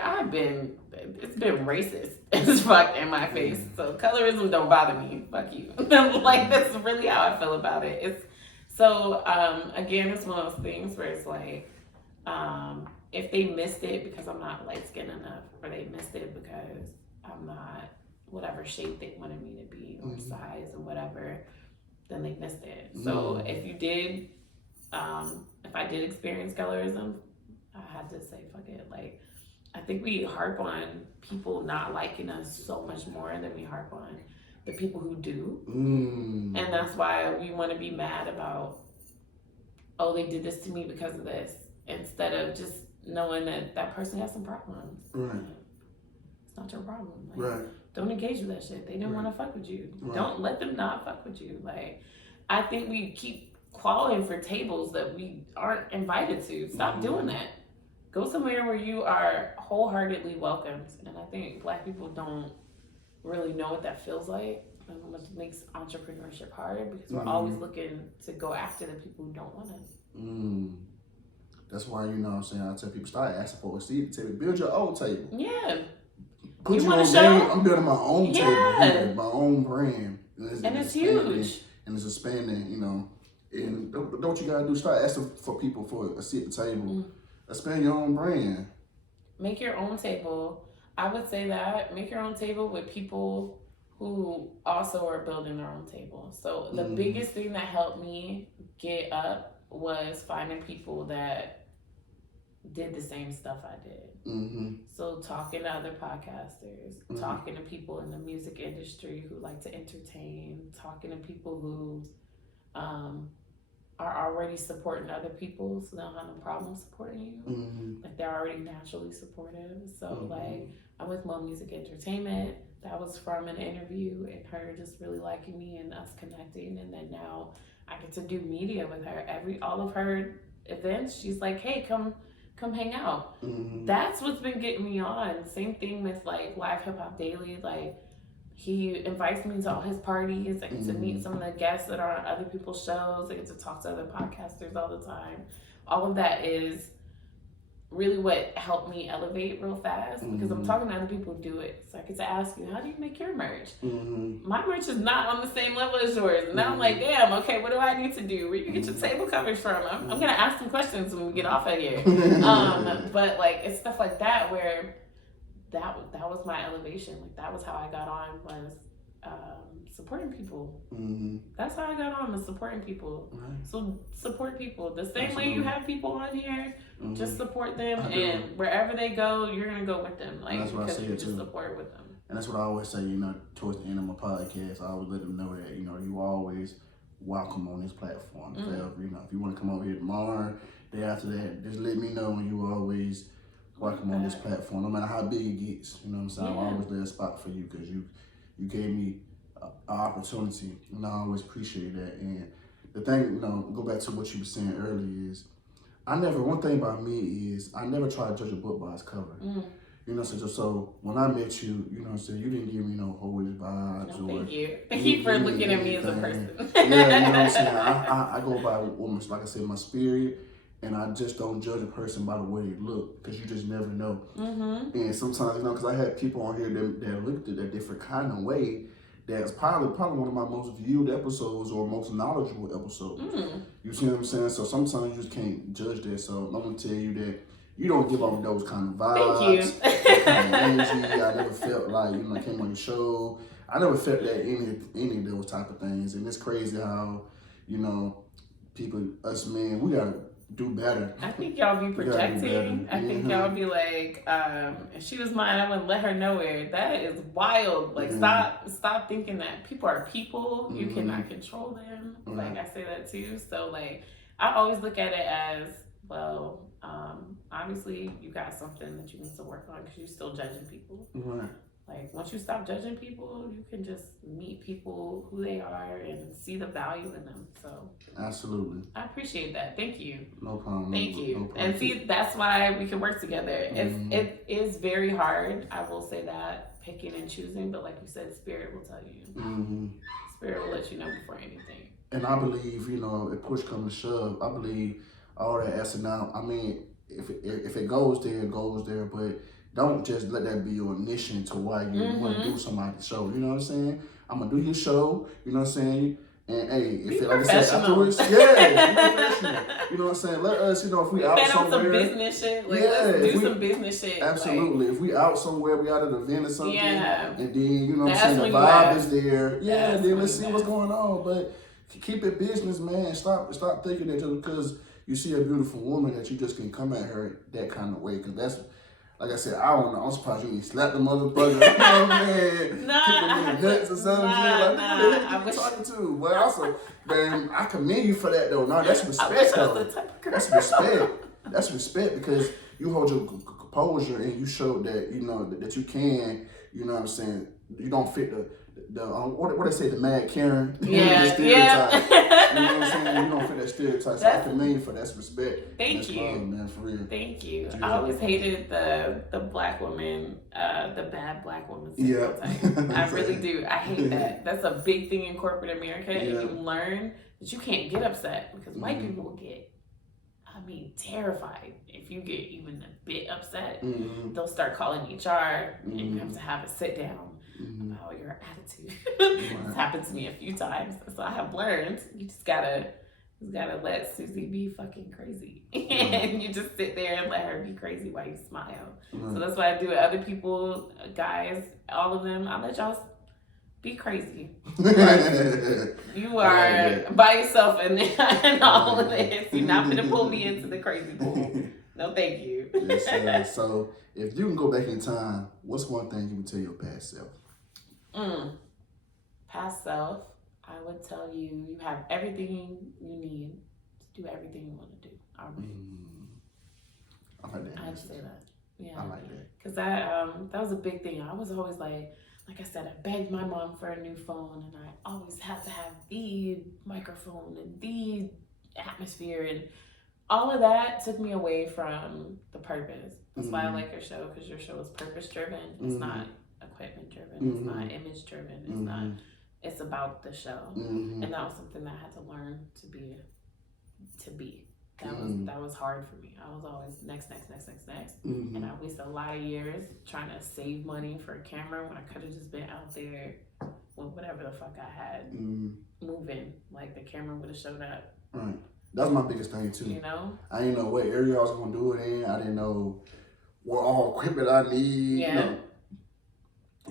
It's been racist as fuck in my face. So colorism don't bother me. Fuck you. Like, that's really how I feel about it. Again, it's one of those things where it's like, if they missed it because I'm not light skinned enough, or they missed it because I'm not whatever shape they wanted me to be, or size or whatever, then they missed it. So if I did experience colorism, I had to say fuck it. Like, I think we harp on people not liking us so much more than we harp on the people who do. And that's why we want to be mad about, oh, they did this to me because of this, instead of just knowing that person has some problems. It's not your problem. Don't engage with that shit. They didn't want to fuck with you. Don't let them not fuck with you. Like, I think we keep calling for tables that we aren't invited to. Stop doing that. Go somewhere where you are wholeheartedly welcomed. And I think Black people don't really know what that feels like, and what makes entrepreneurship hard, because we're always looking to go after the people who don't want us. That's why, you know what I'm saying, I tell people, start asking for a seat table. Build your own table. Yeah. Put you on game. I'm building my own table here, my own brand. And it's huge. And it's expanding, you know. And don't you gotta do, start asking for people for a seat at the table. Expand your own brand. Make your own table. I would say that. Make your own table with people who also are building their own table. So the biggest thing that helped me get up was finding people that did the same stuff I did. Mm-hmm. So talking to other podcasters, Mm-hmm. talking to people in the music industry who like to entertain, talking to people who are already supporting other people, so they don't have no problem supporting you. Mm-hmm. Like they're already naturally supportive. So Mm-hmm. like I'm with Mo Music Entertainment. That was from an interview and her just really liking me and us connecting. And then now I get to do media with her. All of her events, she's like, hey, come hang out. Mm-hmm. That's what's been getting me on. Same thing with like Live Hip Hop Daily. Like he invites me to all his parties. I get to meet some of the guests that are on other people's shows. I get to talk to other podcasters all the time. All of that is really what helped me elevate real fast because I'm talking to other people who do it. So I get to ask you, how do you make your merch? My merch is not on the same level as yours. And now I'm like, damn, okay, what do I need to do? Where you get your table covers from? I'm going to ask some questions when we get off of here. But like, it's stuff like that where that was my elevation. Like that was how I got on, was supporting people. That's how I got on, was supporting people. So support people the same way you have people on here. Just support them, and wherever they go, you're gonna go with them. Like, that's what I say you just too. support with them. And that's what I always say. Towards the end of my podcast, I always let them know that you always welcome on this platform. So, if you want to come over here tomorrow, day after that, just let me know. And you always welcome on this platform, no matter how big it gets. You know what I'm saying? I'm always there a spot for you because you gave me an opportunity, and I always appreciate that. And the thing, go back to what you were saying earlier is, one thing about me is I never try to judge a book by its cover. So when I met you, you didn't give me no holy vibes. No, thank you. Thank you for looking at me as a person. Yeah, you know what I'm saying? I go by almost, like I said, my spirit, and I just don't judge a person by the way they look, because you just never know. And sometimes, because I had people on here that looked at a different kind of way. That's probably one of my most viewed episodes or most knowledgeable episodes. You see what I'm saying? So sometimes you just can't judge that. So I'm gonna tell you that you don't give off those kind of vibes. Thank you. Kind of energy. I never felt like I came on your show. I never felt that any of those type of things. And it's crazy how people, us men, we gotta do better. I think y'all be projecting. I think y'all be like, if she was mine, I wouldn't let her know it. That is wild. Like, stop thinking that people are people. You cannot control them. Like, I say that too. So, like, I always look at it as, well, obviously you got something that you need to work on because you're still judging people. Like, once you stop judging people, you can just meet people who they are and see the value in them. So absolutely, I appreciate that. Thank you. No problem. Thank you. No problem. And see, that's why we can work together. It is very hard. I will say that, picking and choosing. But like you said, spirit will tell you. Spirit will let you know before anything. And I believe, if push comes to shove, I believe all that acid now. I mean, if it goes there, it goes there. But don't just let that be your ignition to why you want to do somebody's show. You know what I'm saying? I'm going to do your show. You know what I'm saying? And hey, if it, like I said, afterwards, be professional. You know what I'm saying? Let us, if we out somewhere. Some business shit. Like, let's do some business shit. Absolutely. If we out somewhere, we out at an event or something. And then, you know what I'm saying, the vibe is there. Yeah, then let's see what's going on. But keep it business, man. Stop thinking that just because you see a beautiful woman that you just can come at her that kind of way. Because that's, like I said, I don't know. I'm surprised you didn't slap the motherfucker. Man. Nah. Nuts or something. Who you talking to? But also, man, I commend you for that, though. No, that's respect, though. That's respect. That's respect because you hold your composure and you showed that, that you can, you know what I'm saying, you don't fit the what they say, the mad Karen. Yeah, the stereotype. You know what I'm saying? You don't fit that stereotype. So I commend you for that. That's respect. Thank you. Love, man, for real. Thank you. I always hated the black woman, the bad black woman stereotype. I really do. I hate that. That's a big thing in corporate America. And you learn that you can't get upset because white people will get, terrified. If you get even a bit upset, they'll start calling HR and you have to have a sit down about your attitude. It's happened to me a few times. So I have learned you just gotta let Susie be fucking crazy. And you just sit there and let her be crazy while you smile. So that's what I do with other people, guys, all of them. I let y'all be crazy. You are by yourself in all of this. You're not gonna pull me into the crazy pool. No, thank you. Yes, so if you can go back in time, what's one thing you would tell your past self? Past self, I would tell you, you have everything you need to do everything you want to do. I like that. I'd say that. Yeah. I like that. Because that was a big thing. I was always like I said, I begged my mom for a new phone, and I always had to have the microphone and the atmosphere, and all of that took me away from the purpose. That's why I like your show, because your show is purpose driven. It's not equipment driven. It's not image driven. It's not. It's about the show, and that was something that I had to learn to be. That was hard for me. I was always next, and I wasted a lot of years trying to save money for a camera when I could have just been out there with whatever the fuck I had moving. Like the camera would have showed up. Right. That's my biggest thing too. You know, I didn't know what area I was gonna do it in. I didn't know what all equipment I need. Yeah.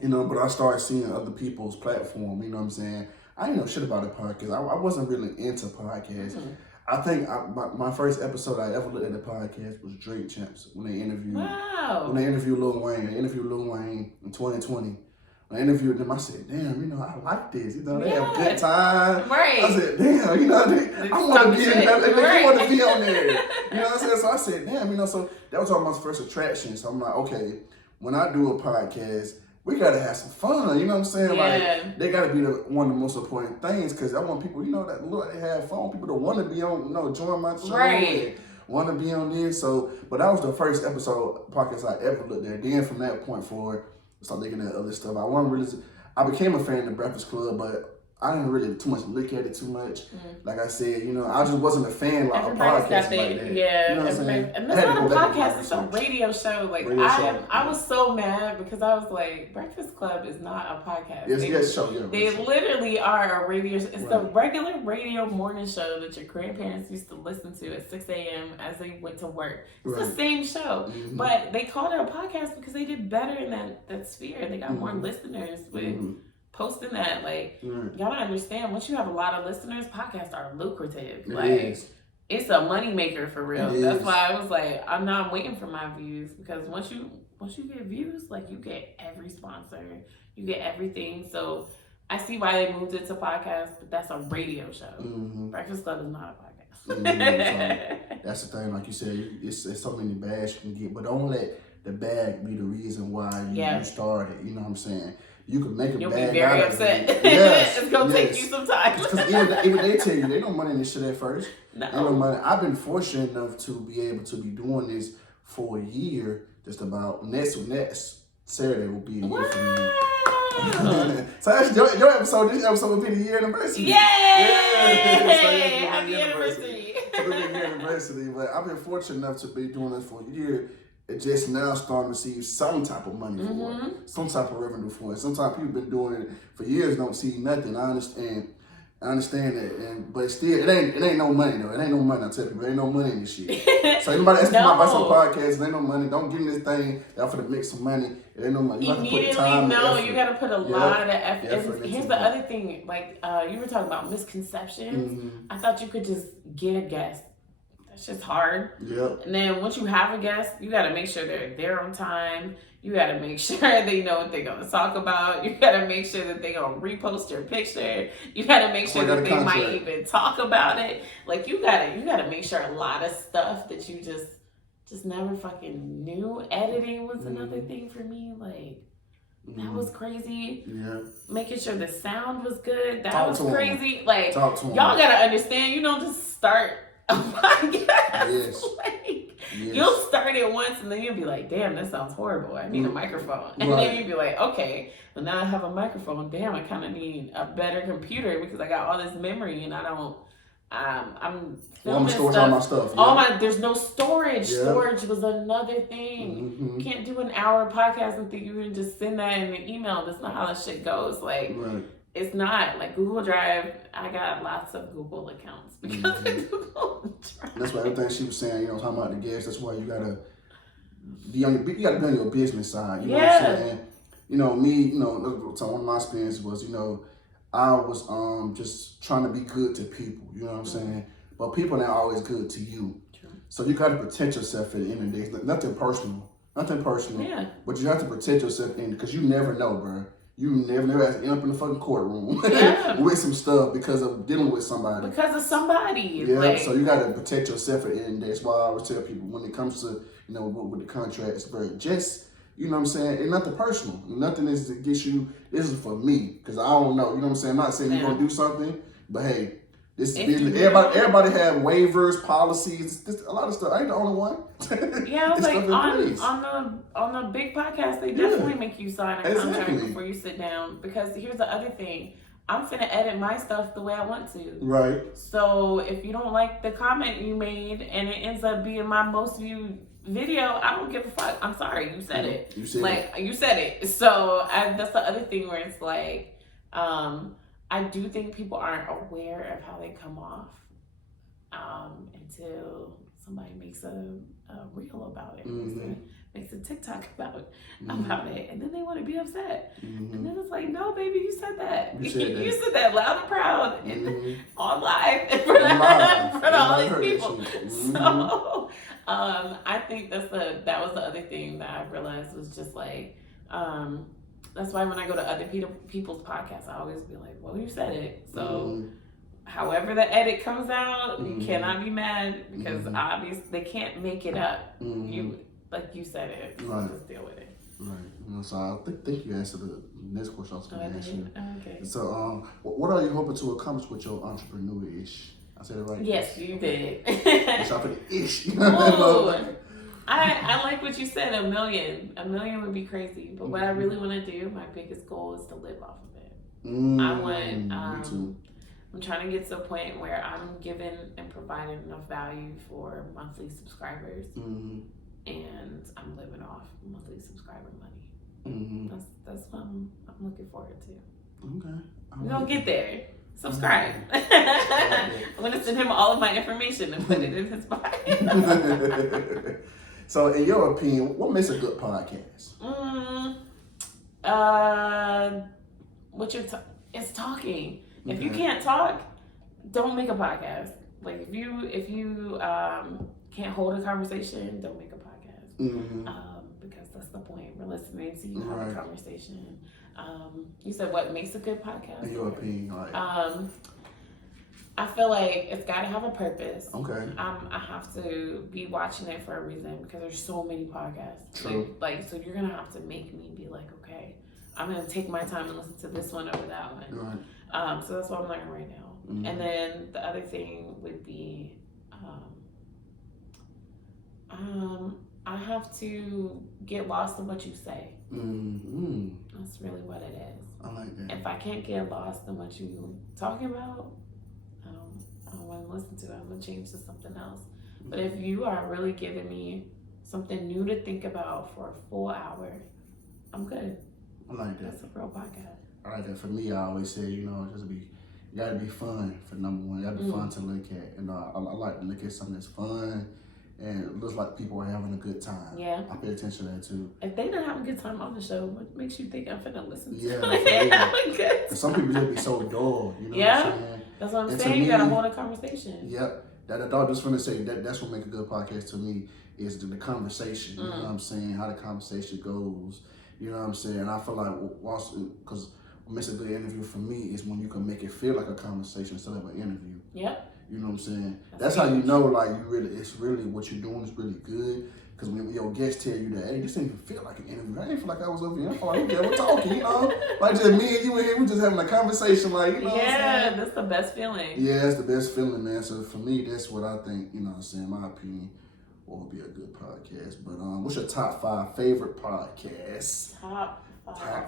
But I started seeing other people's platform. You know what I'm saying? I didn't know shit about a podcast. I wasn't really into podcasts. I think my first episode I ever looked at the podcast was Drake Champs when they interviewed Lil Wayne. They interviewed Lil Wayne in 2020. When I interviewed them, I said, "Damn, I like this. They have a good time." Right. I said, "Damn, I want to be in that. They want to be on there." You know what I'm saying? So I said, "Damn, so that was almost my first attraction." So I'm like, okay, when I do a podcast, we gotta have some fun, you know what I'm saying? Yeah. Like, they gotta be one of the most important things, because I want people, that look, they have fun. People that want to be on, join my show. Right. Want to be on this. So, but that was the first episode podcast I ever looked at. Then from that point forward, I started looking at other stuff. I became a fan of the Breakfast Club, but I didn't really too much look at it too much. Like I said, I just wasn't a fan of podcasts like that. Yeah, you know what I'm saying? And that's not a podcast, it's a radio show. Like I was so mad because I was like, Breakfast Club is not a podcast. They literally are a radio show. It's the regular radio morning show that your grandparents used to listen to at 6 a.m. as they went to work. It's the same show. But they called it a podcast because they did better in that sphere. They got more listeners with posting that. Like, y'all don't understand. Once you have a lot of listeners, podcasts are lucrative. It's a money maker for real. That's why I was like, I'm not waiting for my views, because once you get views, like, you get every sponsor, you get everything. So I see why they moved it to podcast, but that's a radio show. Breakfast Club is not a podcast. So that's the thing, like you said, it's so many bags you can get, but don't let the bag be the reason why you started. You know what I'm saying? You can make a You'll bag be very out upset. of it. Yes, it's gonna take you some time. Because even they tell you they don't money in this shit at first. No. Ain't no money. I've been fortunate enough to be able to be doing this for a year. Just about next Saturday will be a year for me. So that's your episode. This episode will be the year anniversary. Yay! Happy anniversary. It'll be a year anniversary. But I've been fortunate enough to be doing this for a year. It just now starting to see some type of money for it, some type of revenue for it. Sometimes people been doing it for years, don't see nothing. I understand that, but still, it ain't no money though. It ain't no money. I tell people, there ain't no money in this shit. So anybody asking my advice on podcasts, there ain't no money. Don't get in this thing. Y'all for to make some money. It ain't no money. You have to put the time. You got to put a lot of effort. Here's the other thing, like you were talking about misconceptions. I thought you could just get a guest. It's just hard. Yep. And then once you have a guest, you got to make sure they're there on time. You got to make sure they know what they're going to talk about. You got to make sure that they're going to repost your picture. You got to make sure that they might even talk about it. Like, you got to make sure a lot of stuff that you just never fucking knew. Editing was another thing for me. Like, that was crazy. Yeah. Making sure the sound was good. That was crazy. Like, y'all y'all got to understand, you don't just start a podcast. Yes. You'll start it once and then you'll be like, damn, that sounds horrible. I need a microphone. And then you'll be like, okay, well now I have a microphone. Damn, I kind of need a better computer because I got all this memory and I don't. I'm filming storage all my stuff. There's no storage. Yeah. Storage was another thing. You can't do an hour podcast and think you can just send that in an email. That's not how that shit goes. Like. It's not like Google Drive. I got lots of Google accounts because of Google Drive. That's why everything she was saying, talking about the guests. That's why you gotta be on your business side. You know what I'm saying? Me. So one of my experiences was, I was just trying to be good to people. You know what I'm saying? But people are not always good to you. True. So you got to protect yourself at the end of the day. It's nothing personal. Nothing personal. Yeah. But you have to protect yourself because you never know, bro. You never have to end up in the fucking courtroom with some stuff because of dealing with somebody. Because of somebody. Yeah. Like, so you got to protect yourself at the end of the day. That's why I always tell people when it comes to, with the contracts, bro, just, you know what I'm saying? It's nothing personal. Nothing is to get you, this is for me. Because I don't know. You know what I'm saying? I'm not saying you're going to do something, but hey, this is business. Everybody have waivers, policies, a lot of stuff. I ain't the only one. Yeah, I was like on the big podcast, they definitely make you sign a contract before you sit down. Because here's the other thing, I'm finna edit my stuff the way I want to. Right. So if you don't like the comment you made and it ends up being my most viewed video, I don't give a fuck. I'm sorry, you said it. You said it. So that's the other thing where it's like, I do think people aren't aware of how they come off until somebody makes a reel about it, makes a TikTok about it, and then they want to be upset. And then it's like, no, baby, you said that. You said that loud and proud and on live in front of all these people. So I think that was the other thing that I realized was just like, that's why when I go to other people's podcasts, I always be like, well, you said it. So however the edit comes out, you cannot be mad because obviously they can't make it up. You said it. So just deal with it. Right. So I think you answered the next question I was going to ask you. Okay. So what are you hoping to accomplish with your Entrepreneurish? I said it right? Yes, you did. Stop for the ish. I like what you said, $1 million. $1 million would be crazy. But what I really want to do, my biggest goal is to live off of it. I want, I'm trying to get to a point where I'm giving and providing enough value for monthly subscribers. And I'm living off monthly subscriber money. That's what I'm looking forward to. Okay. We're going to get there. Subscribe. I'm going to send him all of my information and put it in his bio. So, in your opinion, what makes a good podcast? It's talking. If you can't talk, don't make a podcast. Like if you can't hold a conversation, don't make a podcast. Because that's the point. We're listening to you have a conversation. You said what makes a good podcast? In your opinion, I feel like it's got to have a purpose. Okay. I have to be watching it for a reason because there's so many podcasts. True. So you're gonna have to make me be like, okay, I'm gonna take my time and listen to this one over that one. Right. So that's what I'm learning right now. And then the other thing would be, I have to get lost in what you say. That's really what it is. I like that. If I can't get lost in what you're talking about, I don't want to listen to it. I'm going to change to something else. But if you are really giving me something new to think about for a full hour, I'm good. I like that. That's a real podcast. I like that. For me, I always say, you gotta be fun for number one. You gotta be fun to look at. And I like to look at something that's fun and it looks like people are having a good time. Yeah. I pay attention to that too. If they're not having a good time on the show, what makes you think I'm finna listen to it? Some people just be so dull, you know what I'm saying? That's what I'm saying. You gotta hold a conversation. Yep. I was just gonna say that's what makes a good podcast to me is the conversation. You know what I'm saying? How the conversation goes. You know what I'm saying? And I feel like because what makes a good interview for me is when you can make it feel like a conversation instead of an interview. Yep. You know what I'm saying? That's how you know, like, it's really what you're doing is really good. Because when your guests tell you that, hey, this didn't even feel like an interview. I didn't feel like I was over here. I feel like, we're talking, you know? Like, just me and you in here, we're just having a conversation, like, you know what I'm saying? That's the best feeling. Yeah, it's the best feeling, man. So for me, that's what I think, you know what I'm saying, my opinion, what would be a good podcast. But what's your top 5 favorite podcasts? Top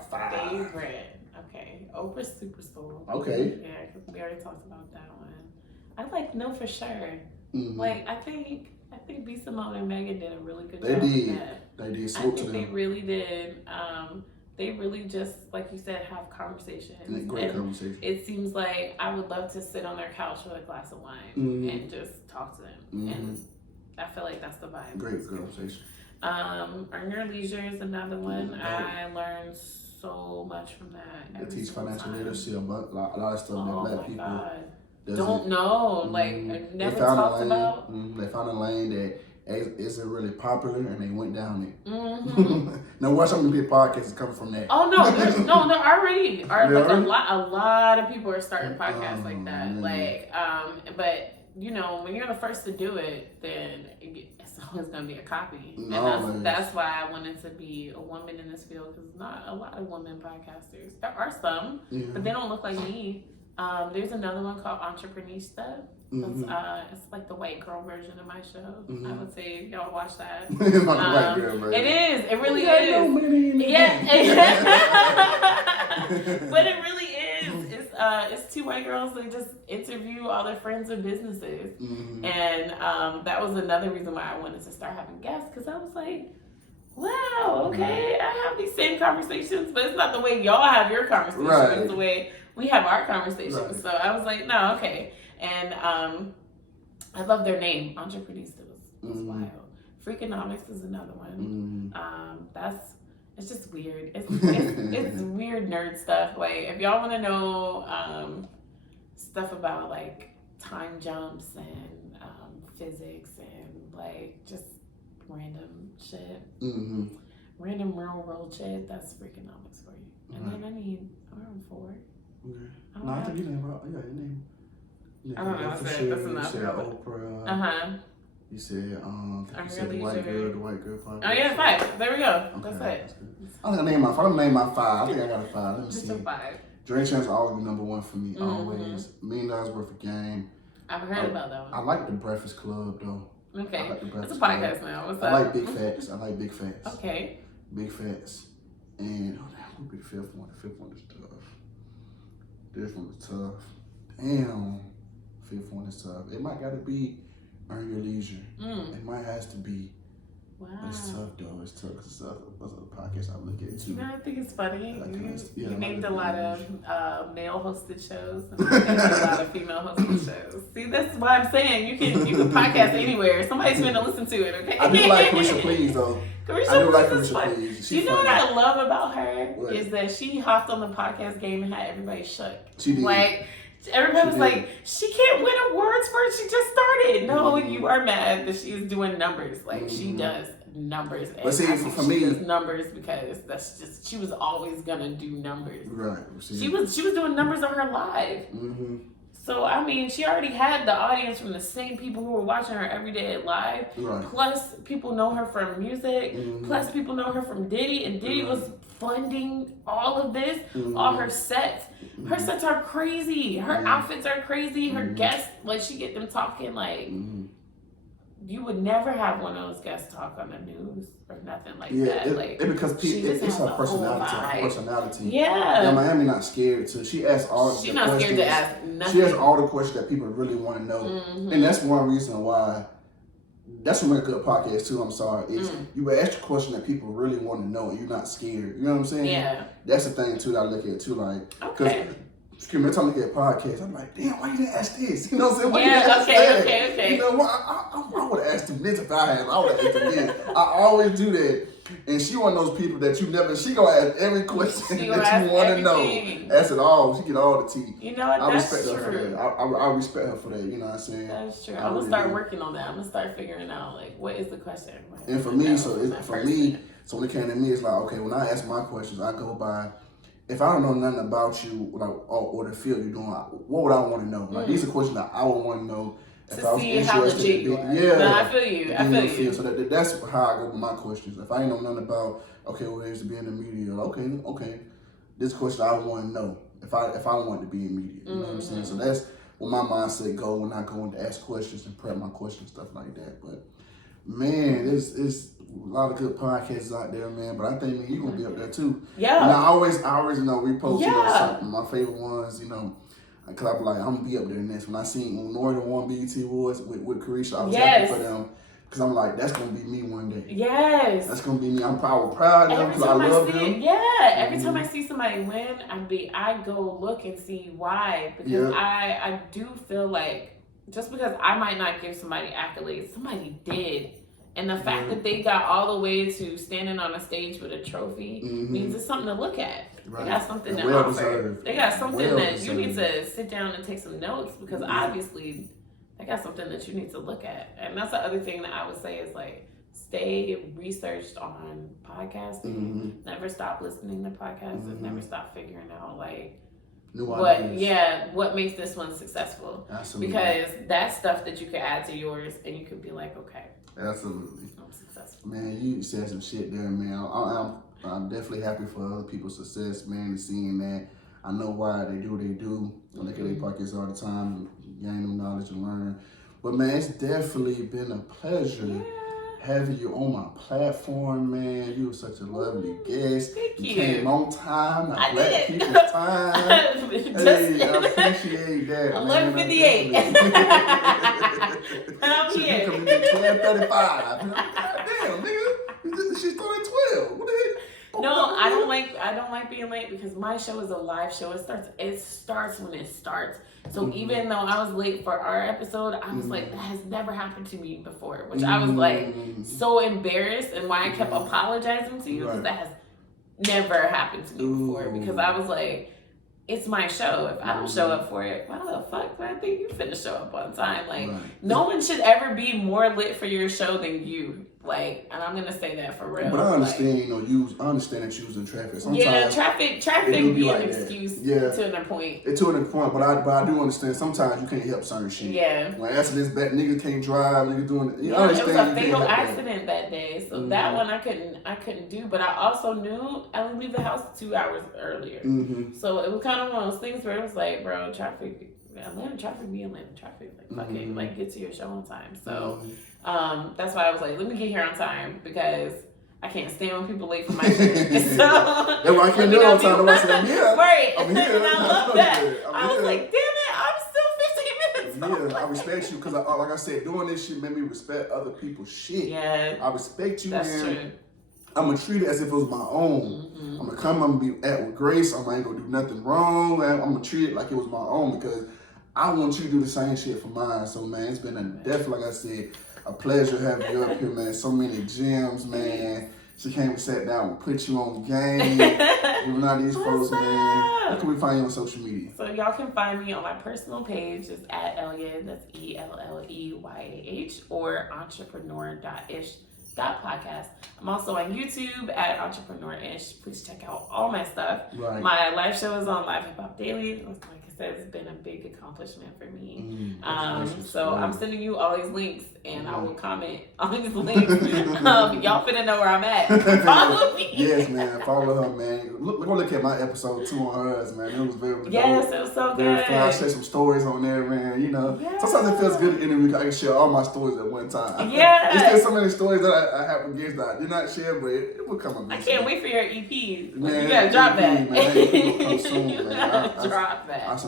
five favorite. Okay. Oprah Superstore. Okay. Yeah, because we already talked about that one. I like Know For Sure. Like, I think B. Simone and Megan did a really good job. They did. I think they really did. They really just, like you said, have conversations. Great conversation. It seems like I would love to sit on their couch with a glass of wine and just talk to them. And I feel like that's the vibe. Great conversation. Earn Your Leisure is another one. I learned so much from that. They teach financial literacy, a lot of stuff that Black people don't know. Like, never talked about. They found a lane that isn't really popular, and they went down it. Now, watch how many big podcasts come from that. Oh no, no, already are like a lot of people are starting podcasts like that. Like, but you know, when you're the first to do it, then it's always gonna be a copy, and that's why I wanted to be a woman in this field, because not a lot of women podcasters. There are some, but they don't look like me. There's another one called Entrepreneurish. It's like the white girl version of my show. I would say y'all watch that. White girl version. It is. It really is. But it really is. It's two white girls that just interview all their friends and businesses, and that was another reason why I wanted to start having guests, because I was like, wow, okay, I have these same conversations, but it's not the way y'all have your conversations. Right. It's the way we have our conversations. Right. So I was like, no, okay. And I love their name. Entrepreneurish was wild. Freakonomics is another one. It's just weird. It's weird nerd stuff. Like, if y'all want to know stuff about like time jumps and physics and like just random shit, random real world shit, that's Freakonomics for you. And then I need around 4. Okay. No, I think you named your name. I don't know. That's enough. You said Oprah. You said the white girl podcast. Oh yeah, 5. There we go. Okay, that's it. I'm gonna name my 5. I'm gonna name my 5. I think I got a 5. Let me see. 5. Drink Champs will always be number 1 for me. Always. $1 million worth of game. I've heard about that one. I like the Breakfast Club though. Okay. I like the It's a podcast now. What's up? I like Big Facts. Okay. Big Facts. And who be the 5th one? The 5th one is tough. This one is tough. Damn. 5th one is tough. It might gotta be Earn Your Leisure. It might has to be. Wow. But it's tough though. It's tough because it's a podcast I look at too. You know, I think it's funny. You named a lot of male hosted shows, and I named a lot of female hosted shows. See, that's why I'm saying you can podcast anywhere. Somebody's gonna listen to it, okay? I do like Carisha Please though. I do like Carisha Please. You know what I love about her is that she hopped on the podcast game and had everybody shook. She did. Like, everybody was like, she can't win awards for it. She just started. No, you are mad that she is doing numbers. Like, she does numbers. And but see, for me, she does numbers because that's just, she was always gonna do numbers. Right. See. She was doing numbers on her live. So, I mean, she already had the audience from the same people who were watching her every day at live. Right. Plus, people know her from music. Plus, people know her from Diddy. And Diddy was funding all of this, all her sets. Her sets are crazy. Her outfits are crazy. Her guests, like, she get them talking like... You would never have one of those guests talk on the news or nothing like that. Because it's her personality. Yeah. Miami not scared to. She asks all. She's not scared to ask nothing. She asks all the questions that people really want to know, and that's one reason why. That's what makes a good podcast too. I'm sorry. Is you ask the question that people really want to know, and you're not scared. You know what I'm saying? Yeah. That's the thing too that I look at too. Like, okay. Every time I get a podcast, I'm like, damn, why you didn't ask this? You know what I'm saying? Why you didn't ask that? Okay. You know what? I would have asked him this if I had. I would have asked him this. I always do that. And she one of those people that you never, she gonna ask every question that you want to know. Ask it all. She get all the tea. You know what? That's true. Her for that. I respect her for that. You know what I'm saying? That's true. I'm gonna start working on that. I'm gonna start figuring out like what is the question. And for me, so when it came to me, it's like, okay, when I ask my questions, I go by. If I don't know nothing about you, like, or the field you're doing, what would I want to know? Like, these are questions that I would want to know if I was interested. No, I feel you. I feel you. So that's how I go with my questions. If I ain't know nothing about, okay, what it is to be in the media, okay, this question I want to know if I want to be in media. You know what I'm saying? So that's where my mindset go when I go in to ask questions and prep my questions, stuff like that. But man, it's a lot of good podcasts out there, man. But I think you're gonna be up there too. Yeah. And I always repost my favorite ones, because I be like, I'm gonna be up there next. When I seen when Nori won BET Awards with Carisha, I was happy for them. Because I'm like, that's gonna be me one day. Yes. That's gonna be me. I'm proud of them because I love them. Every time I see somebody win, I go look and see why. Because I do feel like just because I might not give somebody accolades, somebody did. And the fact that they got all the way to standing on a stage with a trophy means it's something to look at. Right. They got something and to well offer. Deserved. They got something that deserved. you need to sit down and take some notes because obviously they got something that you need to look at. And that's the other thing that I would say is like stay researched on podcasting. Never stop listening to podcasts and never stop figuring out like what makes this one successful. Absolutely. Because that's stuff that you could add to yours and you could be like, okay. Absolutely. I'm successful. Man, you said some shit there, man. I'm definitely happy for other people's success, man, and seeing that. I know why they do what they do. I look at their podcasts all the time, gain new knowledge and learn. But man, it's definitely been a pleasure having you on my platform, man. You were such a lovely guest. Thank you. Came on time. I Black did. people's time. Hey, I appreciate that. 11:58. And I'm here. You coming in at 12:35. Damn, nigga. She started at 12. What the heck? No, I don't like being late because my show is a live show. It starts when it starts. So even though I was late for our episode, I was like, that has never happened to me before, which I was like so embarrassed, and why I kept apologizing to you because that has never happened to me before. Because I was like, it's my show. If I don't show up for it, why the fuck do I think you finna show up on time? Like, no one should ever be more lit for your show than you. Like, and I'm gonna say that for real. But I understand, I understand that you was in traffic. Sometimes traffic be like an excuse to an point. To an point, but I do understand. Sometimes you can't help certain shit. Yeah. Like accidents, bad niggas can't drive. Niggas doing it. Yeah, it was a fatal accident that day, so that one I couldn't do. But I also knew I would leave the house 2 hours earlier, so it was kind of one of those things where it was like, bro, Atlanta traffic. Like, fuck it, like get to your show on time. So. That's why I was like, let me get here on time because I can't stand when people late for my shit. So that's why I can't do it on time. I said, I'm here. Right. I'm here. And I love that. I was like, damn it, I'm still 15 minutes. Yeah, I respect you because, like I said, doing this shit made me respect other people's shit. Yeah. I respect you, That's man. true. I'm gonna treat it as if it was my own. I'm gonna come, I'm gonna be at with grace. I ain't gonna do nothing wrong. I'm gonna treat it like it was my own because I want you to do the same shit for mine. So, man, it's been definitely, like I said, a pleasure having you up here, man. So many gems, man. She came and sat down and put you on game. Giving out these folks, man. Where can we find you on social media? So y'all can find me on my personal page. It's at Elleyah, that's ELLEYAH, or entrepreneur.ish.podcast. I'm also on YouTube at Entrepreneurish. Please check out all my stuff. Right. My live show is on Live Hip Hop Daily. Like I said, it's been a big accomplishment for me. So I'm sending you all these links, and I will comment on these links. Y'all finna know where I'm at. Follow me. Yes, man. Follow her, man. Look at my episode 2 on hers, man. It was very dope. Yes, it was so good. I shared some stories on there, man. You know, sometimes it feels good to interview because I can share all my stories at one time. Yeah. There's still so many stories that I have from guests that I did not share, but it will come up. I can't wait for your EP. Man, you gotta drop that. Man, it will come soon, You man. gotta drop that. I had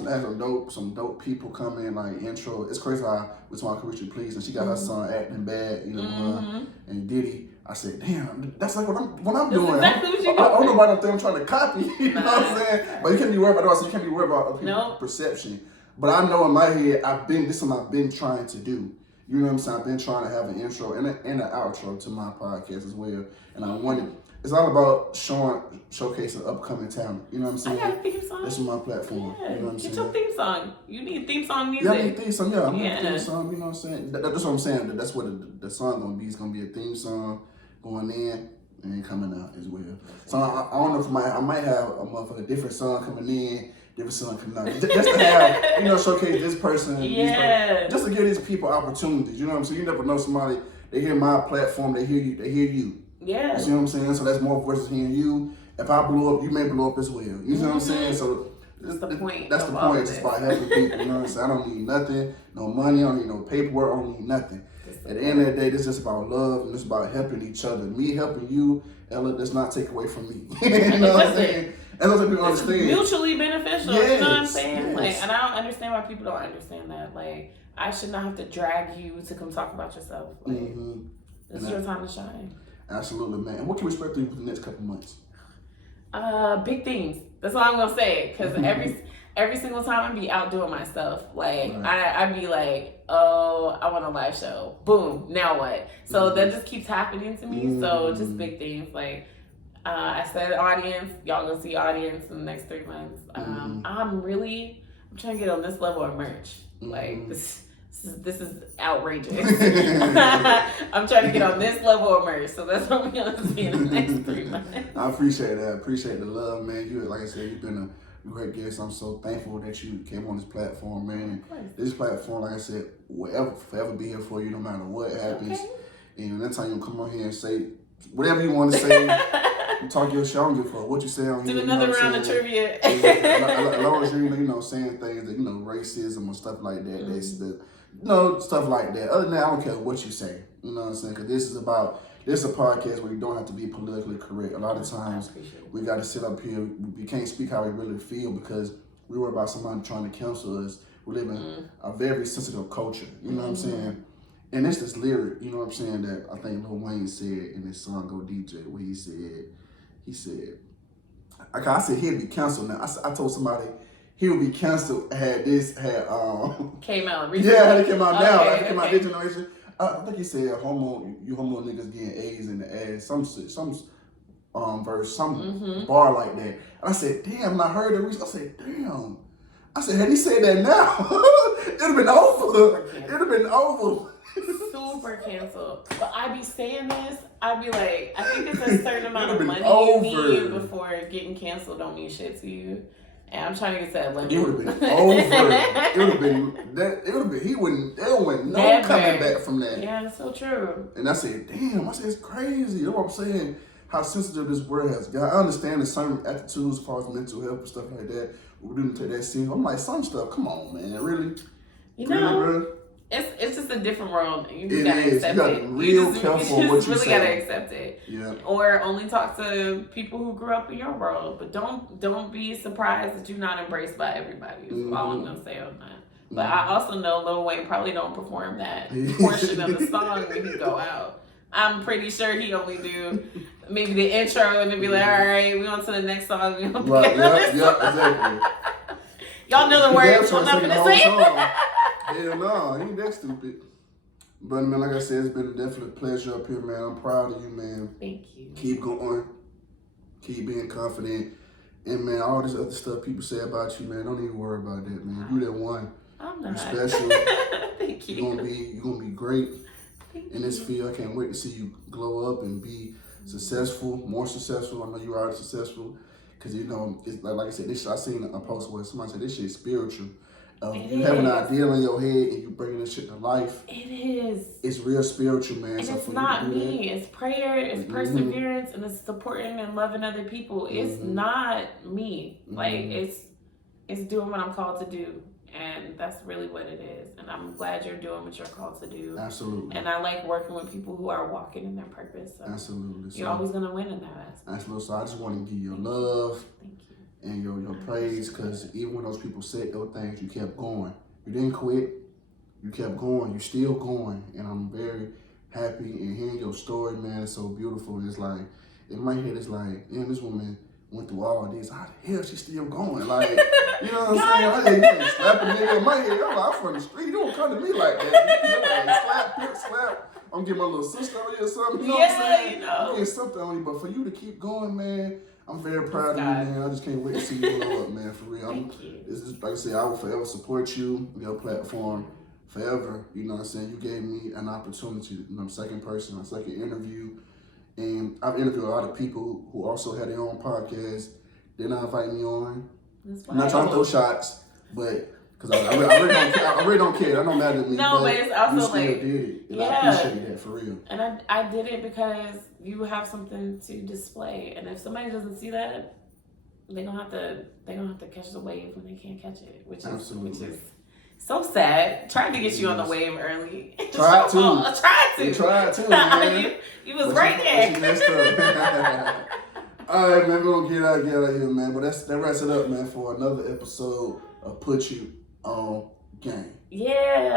some dope people come in, like intro. It's crazy how we talking about Richard Please, and she got her son acting bad, you know, and Diddy. I said, damn, that's like what I'm doing. Exactly what you I don't know why I'm trying to copy. You know what I'm saying? But you can't be worried about that. So you can't be worried about people's perception. But I know in my head, this is what I've been trying to do. You know what I'm saying? I've been trying to have an intro and an outro to my podcast as well. And I wanted. It's all about showcasing upcoming talent. You know what I'm saying? I got a theme song. This is my platform. Yeah. You know what I'm saying? Get your theme song. You need theme song music. Yeah, I need a theme song. Yeah, I need a Yeah. theme song. You know what I'm saying? That's what I'm saying. That's what the song gonna be. It's gonna be a theme song going in and coming out as well. So I don't know if I might have a motherfucker different song coming in, different song coming out. Just to have, showcase this person. Yeah. Just to give these people opportunities. You know what I'm saying? You never know somebody. They hear my platform. They hear you. They hear you. Yeah. You see what I'm saying? So that's more voices hearing you. If I blow up, you may blow up as well. You see what I'm saying? So that's the point. That's the point. It's just about helping people. You know what I'm saying? I don't need nothing, no money. I don't need no paperwork. I don't need nothing. At the end of the day, this is just about love and it's about helping each other. Me helping you, Ella, does not take away from me. You know what I'm saying? And those people understand. Mutually beneficial. Yes, you know what I'm saying? Yes. Like, and I don't understand why people don't understand that. Like, I should not have to drag you to come talk about yourself. Like, this is your time to shine. Absolutely, man. And what can we expect from you for the next couple months? Big things. That's all I'm gonna say. Because every single time I be out doing my stuff, like I be like, oh, I want a live show. Boom. Now what? So that just keeps happening to me. So just big things. Like I said audience. Y'all gonna see audience in the next 3 months. I'm trying to get on this level of merch. Like this is outrageous. I'm trying to get on this level of merch, so that's what we're gonna see in the next 3 months. I appreciate that. I appreciate the love, man. You, like I said, you've been a great guest. I'm so thankful that you came on this platform, man. And this platform, like I said, will forever be here for you, no matter what happens. Okay. And next time you come on here and say whatever you want to say, you talk your shit. I don't give a fuck what you say on here. Do another round of trivia. As long as you're, saying things that, racism and stuff like that. That's stuff like that. Other than that, I don't care what you say. You know what I'm saying? Because this is a podcast where you don't have to be politically correct. A lot of times we got to sit up here. We can't speak how we really feel because we worry about somebody trying to cancel us. We live in a very sensitive culture. You know what I'm saying? And it's this lyric, you know what I'm saying, that I think Lil Wayne said in his song Go DJ, where he said, I said he'd be canceled now. I told somebody he would be canceled came out recently. Yeah, it came out now. It came out this generation. I think he said homo niggas getting A's in the ass. Some verse, bar like that. And I said, damn, I heard it recently. I said, damn. I said, had he said that now, it'd have been over. It'd have been over. Super canceled. But I be saying this, I be like, I think it's a certain amount of money you need before getting canceled don't mean shit to you. And I'm trying to get to that limit. It would have been over. It would have been there went no coming back from that. Yeah, it's so true. And I said, damn, it's crazy. You know what I'm saying? How sensitive this world has got. I understand the some attitudes as far as mental health and stuff like that. We didn't take that serious. I'm like, some stuff, come on, man, really? Really, it's just a different world. You just gotta accept you it. Real careful what you really say. Gotta accept it. Yeah. Or only talk to people who grew up in your world. But don't be surprised that you're not embraced by everybody. Is all I'm gonna say on that. But I also know Lil Wayne probably don't perform that portion of the song when he go out. I'm pretty sure he only do maybe the intro and then be like, all right, we on to the next song. We gonna pick exactly. Y'all know the words. I'm not gonna say it. Hell no, he ain't that stupid. But man, like I said, it's been a definite pleasure up here, man. I'm proud of you, man. Thank you. Keep going. Keep being confident. And man, all this other stuff people say about you, man, don't even worry about that, man. You that one. I'm not. You're special. Thank you. You're gonna be great in this field. I can't wait to see you glow up and be successful, more successful. I know you are successful. Cause it's like I said, I seen a post where somebody said this shit is spiritual. You have an ideal in your head and you bringing this shit to life. It is. It's real spiritual, man. And so it's not me. It's prayer. It's perseverance, and it's supporting and loving other people. It's not me. Like it's doing what I'm called to do, and that's really what it is. And I'm glad you're doing what you're called to do. Absolutely. And I like working with people who are walking in their purpose. So absolutely. You're always gonna win in that aspect. Absolutely. So I just want to give you love. Thank you. And your praise, because even when those people said those things, you kept going. You didn't quit. You kept going. You still going. And I'm very happy. And hearing your story, man, it's so beautiful. It's like, in my head, it's like, damn, this woman went through all this. How the hell she still going? Like, you know what I'm saying? I didn't slap a nigga in my head. I'm like, I'm from the street. You don't come to me like that. You know, like, slap. I'm getting my little sister on you or something. You know what I'm saying? I'm getting something on you. But for you to keep going, man, I'm very proud of you, man. I just can't wait to see you blow up, man, for real. Thank you. This is, like I said, I will forever support you, your platform, forever. You know what I'm saying? You gave me an opportunity, second person, a second interview. And I've interviewed a lot of people who also had their own podcast. They're not inviting me on. I'm not trying to throw shots, but because I really don't care. That don't matter to me. No, but it's also you still like, did it. And yeah. I appreciate that, for real. And I did it because you have something to display. And if somebody doesn't see that, they're gonna have to catch the wave when they can't catch it, which is so sad. Trying to get you on the wave early. Tried to. You tried to, man. you was right there. You messed up. All right, man, we're gonna get out of here, man. But that wraps it up, man, for another episode of Put You On Game. Yeah.